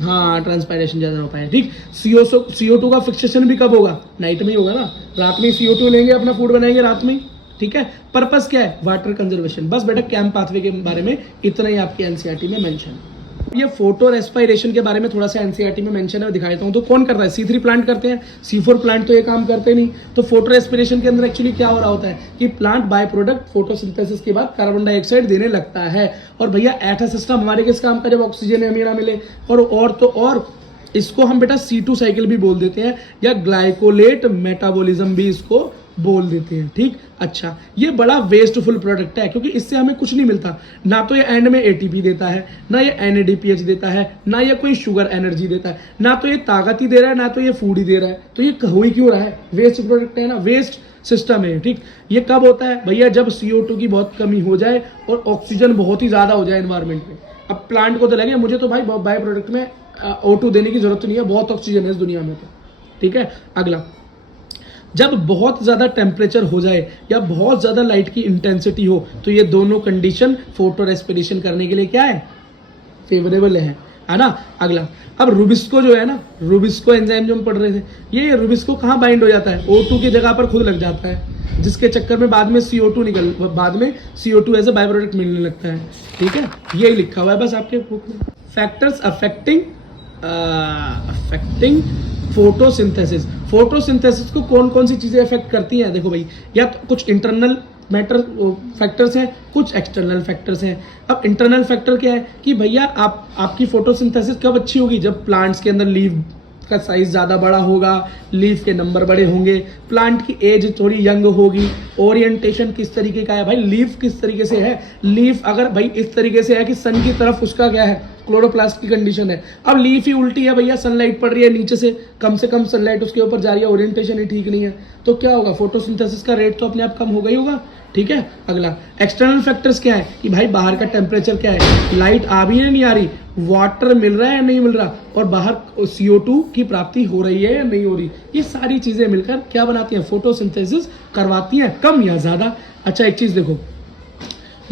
हाँ ट्रांसपायरेशन ज़्यादा हो पाए, ठीक। CO2 का फिक्सेशन भी कब होगा? नाइट में ही होगा ना, रात में CO2 लेंगे, अपना फूड बनाएंगे रात में, ठीक है। पर्पस क्या है? Water conservation. बस बेटा कैम पाथवे के बारे में इतना ही आपकी एनसीईआरटी में मेंशन है। ये फोटो रेस्पिरेशन के बारे में थोड़ा सा एनसीईआरटी में मेंशन है, दिखा देता हूँ। तो कौन कर रहा है? C3 प्लांट करते हैं, C4 प्लांट तो ये काम करते नहीं। तो फोटो रेस्पिरेशन के अंदर एक्चुअली क्या हो रहा होता है कि प्लांट बाय प्रोडक्ट फोटोसिंथेसिस के बाद कार्बन डाइऑक्साइड देने लगता है। और भैया ऐसा सिस्टम हमारे किस काम का? जब ऑक्सीजन हमें ना मिले। और इसको हम बेटा C2 साइकिल भी बोल देते हैं, या ग्लाइकोलेट मेटाबॉलिज्म भी इसको बोल देते हैं, ठीक। अच्छा, ये बड़ा वेस्टफुल प्रोडक्ट है क्योंकि इससे हमें कुछ नहीं मिलता। ना तो ये एंड में ATP देता है, ना ये NADPH देता है, ना ये कोई शुगर एनर्जी देता है, ना तो ये ताकत ही दे रहा है, ना तो ये फूड ही दे रहा है। तो ये हो ही क्यों रहा है? वेस्ट प्रोडक्ट है ना, वेस्ट सिस्टम है, ठीक। ये कब होता है भैया? जब CO2 की बहुत कमी हो जाए और ऑक्सीजन बहुत ही ज्यादा हो जाए एनवायरमेंट में। अब प्लांट को तो लगे मुझे तो भाई बाय प्रोडक्ट में O2 देने की जरूरत नहीं है, बहुत ऑक्सीजन है इस दुनिया में, तो ठीक है। अगला, जब बहुत ज़्यादा टेम्परेचर हो जाए या बहुत ज़्यादा लाइट की इंटेंसिटी हो, तो ये दोनों कंडीशन फोटो रेस्पिरेशन करने के लिए क्या है? फेवरेबल है ना। अगला, अब रुबिस्को जो है ना, रुबिस्को एंजाइम जो हम पढ़ रहे थे, ये रुबिस्को कहाँ बाइंड हो जाता है? O2 की जगह पर खुद लग जाता है, जिसके चक्कर में बाद में CO2 as a by product मिलने लगता है, ठीक है। यही लिखा हुआ है बस आपके बुक में। Factors affecting photosynthesis. फोटोसिंथेसिस को कौन कौन सी चीजें अफेक्ट करती हैं? देखो भाई, या तो कुछ इंटरनल मैटर फैक्टर्स हैं, कुछ एक्सटर्नल फैक्टर्स हैं। अब इंटरनल फैक्टर क्या है कि भैया आपकी फोटोसिंथेसिस कब अच्छी होगी? जब प्लांट्स के अंदर लीव का साइज ज़्यादा बड़ा होगा, लीफ के नंबर बड़े होंगे, प्लांट की एज थोड़ी यंग होगी, ओरिएंटेशन किस तरीके का है भाई, लीफ किस तरीके से है। लीफ अगर भाई इस तरीके से है कि सन की तरफ उसका क्या है, क्लोरोप्लास्ट की कंडीशन है। अब लीफ ही उल्टी है भैया, सनलाइट पड़ रही है नीचे से, कम सनलाइट उसके ऊपर जा रही है, ओरिएंटेशन ही ठीक नहीं है, तो क्या होगा? फोटोसिंथेसिस का रेट तो अपने आप कम होगा ही होगा, ठीक है। अगला, एक्सटर्नल फैक्टर्स क्या है कि भाई बाहर का टेम्परेचर क्या है, लाइट आ भी है नहीं आ रही, वाटर मिल रहा है या नहीं मिल रहा, और बाहर CO2 की प्राप्ति हो रही है या नहीं हो रही। ये सारी चीजें मिलकर क्या बनाती हैं? फोटोसिंथेसिस करवाती हैं, कम या ज्यादा। अच्छा, एक चीज देखो,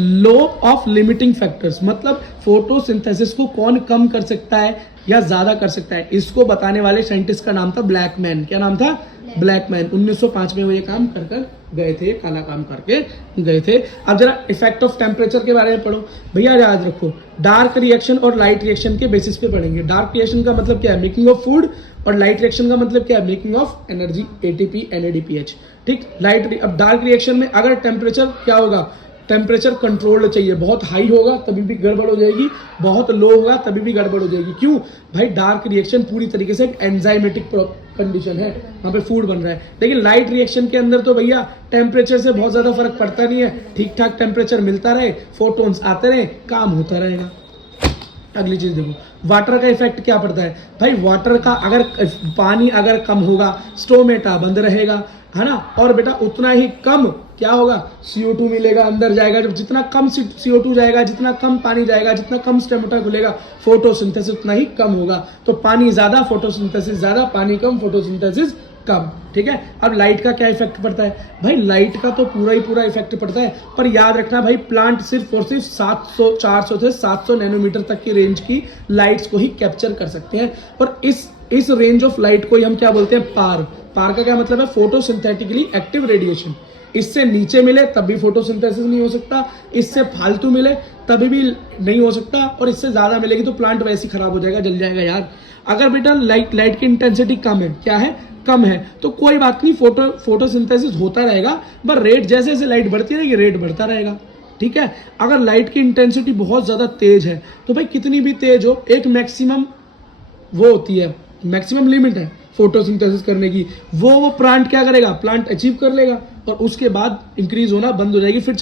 लॉ ऑफ लिमिटिंग फैक्टर्स, मतलब फोटोसिंथेसिस को कौन कम कर सकता है या ज्यादा कर सकता है, इसको बताने वाले साइंटिस्ट का नाम था ब्लैकमैन। क्या नाम था? ब्लैकमैन। 1905 में वो ये काम कर गए थे, काला काम करके गए थे। अब जरा इफेक्ट ऑफ टेम्परेचर के बारे में पढ़ो भैया, याद रखो डार्क रिएक्शन और लाइट रिएक्शन के बेसिस पे पढ़ेंगे। डार्क रिएक्शन का मतलब क्या है? मेकिंग ऑफ फूड, और लाइट रिएक्शन का मतलब क्या है? Making of energy, ATP NADPH, ठीक। अब डार्क रिएक्शन में अगर टेम्परेचर क्या होगा? टेम्परेचर कंट्रोल्ड चाहिए, बहुत हाई होगा तभी भी गड़बड़ हो जाएगी, बहुत लो होगा तभी भी गड़बड़ हो जाएगी। क्यों भाई? डार्क रिएक्शन पूरी तरीके से एक एंजाइमेटिक कंडीशन है, वहां पे फूड बन रहा है। लेकिन लाइट रिएक्शन के अंदर तो भैया टेम्परेचर से बहुत ज्यादा फर्क पड़ता नहीं है, ठीक ठाक टेम्परेचर मिलता रहे, फोटोन्स आते रहे, काम होता रहेगा। अगली चीज देखो, वाटर का इफेक्ट क्या पड़ता है भाई? वाटर का अगर पानी अगर कम होगा, स्टोमेटा बंद रहेगा, है ना, और बेटा उतना ही कम क्या होगा? CO2 मिलेगा, अंदर जाएगा। जब जितना कम CO2 जाएगा, जितना कम पानी जाएगा, जितना कम स्टोमेटा खुलेगा, फोटोसिंथेसिस उतना ही कम होगा। तो पानी ज्यादा, फोटोसिंथेसिस ज्यादा, पानी कम, फोटोसिंथेसिस कम, ठीक है। अब लाइट का क्या इफेक्ट पड़ता है भाई? लाइट का तो पूरा ही पूरा इफेक्ट पड़ता है, पर याद रखना भाई प्लांट सिर्फ और सिर्फ 400 से 700 नैनोमीटर तक की रेंज की लाइट्स को ही कैप्चर कर सकते हैं। और इस रेंज ऑफ लाइट को ही हम क्या बोलते हैं? पार का क्या मतलब है? Photosynthetically active radiation. इससे नीचे मिले तब भी फोटोसिंथेसिस नहीं हो सकता, इससे फालतू मिले तभी भी नहीं हो सकता, और इससे ज्यादा मिलेगी तो प्लांट वैसे ही खराब हो जाएगा, जल जाएगा यार। अगर बेटा लाइट की इंटेंसिटी कम है, क्या है? कम है, तो कोई बात नहीं, फोटोसिंथेसिस होता रहेगा, पर रेट जैसे जैसे लाइट बढ़ती रहेगी रेट बढ़ता रहेगा, ठीक है। अगर लाइट की इंटेंसिटी बहुत ज़्यादा तेज है तो भाई कितनी भी तेज हो, एक मैक्सिमम वो होती है, मैक्सिमम लिमिट है फोटोसिंथेसिस करने की, वो प्लांट क्या करेगा, प्लांट अचीव कर लेगा और उसके बाद इंक्रीज होना बंद हो जाएगी। फिर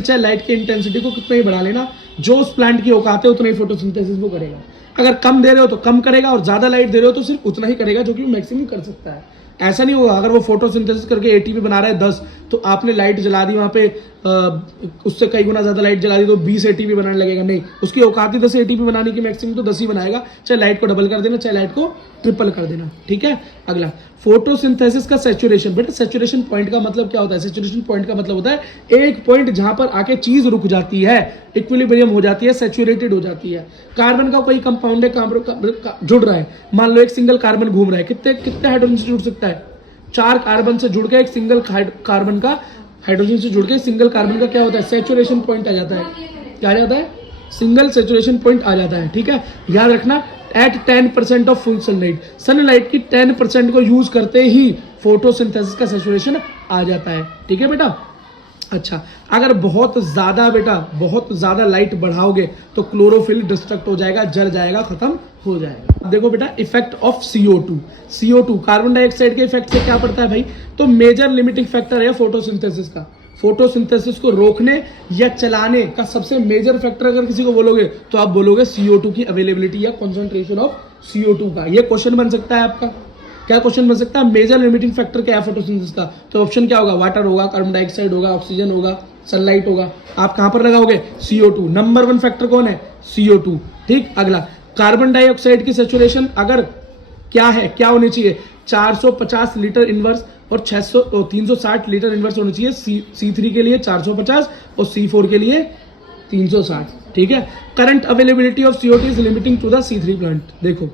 चाहे लाइट की इंटेंसिटी को कितना ही बढ़ा लेना, जो उस प्लांट की औकात है उतना ही फोटोसिंथेसिस वो करेगा। अगर कम दे रहे हो तो कम करेगा और ज्यादा लाइट दे रहे हो तो सिर्फ उतना ही करेगा जो कि मैक्सिमम कर सकता है। ऐसा नहीं होगा अगर वो फोटोसिंथेसिस करके एटीपी बना रहा है 10 तो आपने लाइट जला दी वहां पे उससे कई गुना ज्यादा लाइट जला दी तो 20 एटीपी बनाने लगेगा, नहीं, उसकी औकात ही 10 एटीपी बनाने की, मैक्सिमम तो 10 ही बनाएगा, चाहे लाइट को डबल कर देना चाहे लाइट को ट्रिपल कर देना, ठीक है। अगला फोटोसिंथेसिस का सैचुरेशन। बेटा सैचुरेशन पॉइंट का मतलब क्या होता है? सैचुरेशन पॉइंट का मतलब होता है एक पॉइंट जहां पर आके चीज रुक जाती है, इक्विलिब्रियम हो जाती है, सैचुरेटेड हो जाती है। कार्बन का कोई कंपाउंड है, जुड़ रहा है, मान लो एक सिंगल कार्बन घूम रहा है, कितने हाइड्रोजन से जुड़ सकता है? 4 कार्बन से जुड़ के एक सिंगल कार्बन का, हाइड्रोजन से जुड़ के सिंगल कार्बन का क्या होता है? सैचुरेशन पॉइंट आ जाता है। क्या आ जाता है? सिंगल सैचुरेशन पॉइंट आ जाता है, ठीक है। याद रखना at 10% of full sunlight, sunlight की 10% को यूज करते ही फोटोसिंथेसिस का सैचुरेशन आ जाता है, ठीक है बेटा। अच्छा, अगर बहुत ज्यादा लाइट बढ़ाओगे तो क्लोरोफिल डिस्ट्रक्ट हो जाएगा, जल जाएगा, खत्म हो जाएगा। देखो बेटा effect of CO2 carbon dioxide के इफेक्ट से क्या पड़ता है भाई? तो मेजर लिमिटिंग फैक्टर है फोटोसिंथेसिस का। फोटोसिंथेसिस को रोकने या चलाने का सबसे मेजर फैक्टर अगर किसी को बोलोगे तो आप बोलोगे CO2 की अवेलेबिलिटी या कॉन्सेंट्रेशन ऑफ CO2 का। ये क्वेश्चन बन सकता है आपका। क्या क्वेश्चन बन सकता है? मेजर लिमिटिंग फैक्टर क्या है फोटोसिंथेसिस का? तो ऑप्शन क्या होगा? वाटर होगा, कार्बन डाइऑक्साइड होगा, ऑक्सीजन होगा, सनलाइट होगा। आप कहां पर लगाओगे? CO2। नंबर 1 फैक्टर कौन है? CO2, ठीक। अगला कार्बन डाइऑक्साइड की सैचुरेशन अगर क्या है, क्या होनी चाहिए? 450 लीटर इनवर्स और 360 लीटर इनवर्स होनी चाहिए। C3 के लिए 450 और C4 के लिए 360, ठीक है। Current availability of CO2 is limiting to the C3 plant. देखो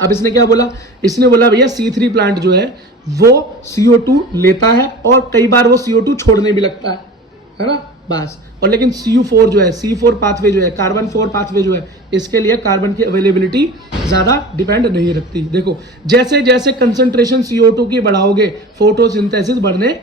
अब इसने क्या बोला? इसने बोला भैया C3 प्लांट जो है वो CO2 लेता है और कई बार वो CO2 छोड़ने भी लगता है ना, बस। और लेकिन C4 जो है, C4 पाथवे जो है, कार्बन 4 पाथवे जो है, इसके लिए कार्बन की अवेलेबिलिटी ज्यादा डिपेंड नहीं रखती। देखो जैसे जैसे कंसंट्रेशन CO2 की बढ़ाओगे फोटोसिंथेसिस बढ़ने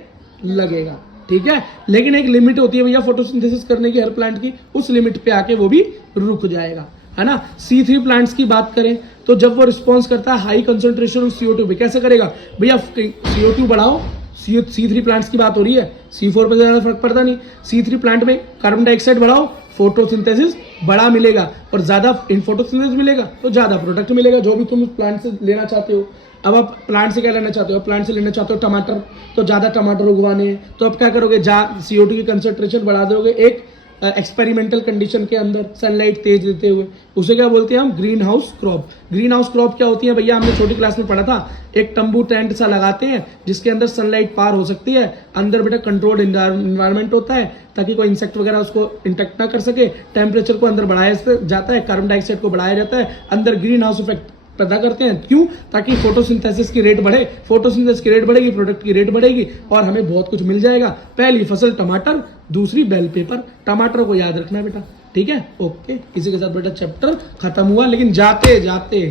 लगेगा, ठीक है। लेकिन एक लिमिट होती है भैया फोटोसिंथेसिस करने की हर प्लांट की, उस लिमिट पे आके वो भी रुक जाएगा, है ना। C3 प्लांट्स की बात करें तो जब वो रिस्पॉन्स करता है हाई कंसंट्रेशन ऑफ CO2 पे, कैसे करेगा भैया? CO2 बढ़ाओ, C3 प्लांट्स की बात हो रही है, C4 पे ज्यादा फर्क पड़ता नहीं। C3 प्लांट में कार्बन डाइऑक्साइड बढ़ाओ, फोटोसिंथेसिस बड़ा मिलेगा और ज्यादा इन फोटोसिंथेसिस मिलेगा तो ज्यादा प्रोडक्ट मिलेगा जो भी तुम प्लांट से लेना चाहते हो। अब आप प्लांट से क्या लेना चाहते हो? प्लांट से लेना चाहते हो टमाटर, तो ज्यादा टमाटर उगवाने हैं तो अब क्या करोगे? CO2 की कंसंट्रेशन बढ़ा दोगे एक एक्सपेरिमेंटल कंडीशन के अंदर, सनलाइट तेज देते हुए। उसे क्या बोलते हैं हम? Green house crop. Green house crop क्या होती है भैया? हमने छोटी क्लास में पढ़ा था। एक तंबू टेंट सा लगाते हैं जिसके अंदर सनलाइट पार हो सकती है, अंदर बेटा कंट्रोल्ड एनवायरनमेंट होता है ताकि कोई इंसेक्ट वगैरह उसको इंटेक्ट ना कर सके। टेम्परेचर को अंदर बढ़ाया जाता है, कार्बन डाइऑक्साइड को बढ़ाया जाता है, अंदर ग्रीन हाउस इफेक्ट पैदा करते हैं। क्यों? ताकि फोटोसिंथेसिस की रेट बढ़े, फोटोसिंथेसिस की रेट बढ़ेगी, प्रोडक्ट की रेट बढ़ेगी और हमें बहुत कुछ मिल जाएगा। पहली फसल टमाटर, दूसरी बेल पेपर। टमाटर को याद रखना बेटा, ठीक है। ओके, इसी के साथ बेटा चैप्टर खत्म हुआ। लेकिन जाते जाते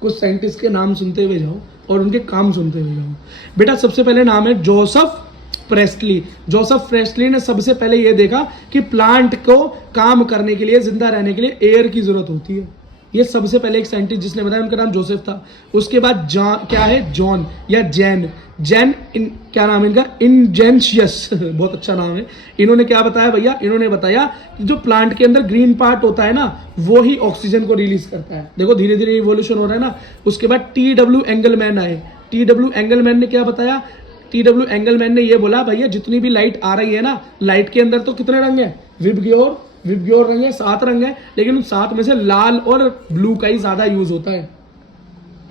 कुछ साइंटिस्ट के नाम सुनते हुए जाओ और उनके काम सुनते हुए जाओ। बेटा सबसे पहले नाम है जोसेफ प्रेस्टली। जोसेफ प्रेस्टली ने सबसे पहले यह देखा कि प्लांट को काम करने के लिए, जिंदा रहने के लिए एयर की जरूरत होती है। ये सबसे पहले एक साइंटिस्ट जिसने बताया, उनका नाम जोसेफ था। उसके बाद क्या है? जॉन या जैन क्या नाम है इनका? इनजेंशियस बहुत अच्छा नाम है। इन्होंने क्या बताया भैया? इन्होंने बताया कि जो प्लांट के अंदर ग्रीन पार्ट होता है ना, वो ही ऑक्सीजन को रिलीज करता है। देखो धीरे धीरे इवोल्यूशन हो रहा है ना। उसके बाद TW एंगलमैन आए। TW एंगलमैन ने क्या बताया? TW एंगलमैन ने ये बोला भैया जितनी भी लाइट आ रही है ना, लाइट के अंदर तो कितने रंग है? विबग्योर रंग है, 7 रंग है, लेकिन उन 7 में से लाल और ब्लू का ही ज्यादा यूज होता है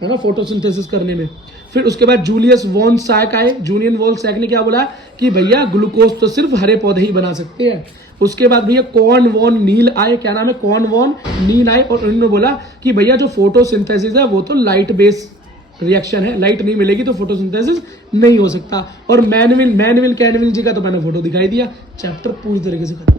ना फोटोसिंथेसिस करने में। फिर उसके बाद जूलियस वॉन सैक आए। जूलियन वॉन सैक ने क्या बोला कि भैया ग्लूकोज तो सिर्फ हरे पौधे ही बना सकते हैं। उसके बाद भैया कॉर्न वॉन नील आए। क्या नाम है? कॉर्न वॉन नील आए और उन्होंने बोला कि भैया जो फोटोसिंथेसिस है वो तो लाइट बेस्ड रिएक्शन है, लाइट नहीं मिलेगी तो फोटोसिंथेसिस नहीं हो सकता। और मैनविल कैनविल जी का तो मैंने फोटो दिखाई दिया, चैप्टर पूरी तरीके से खत्म।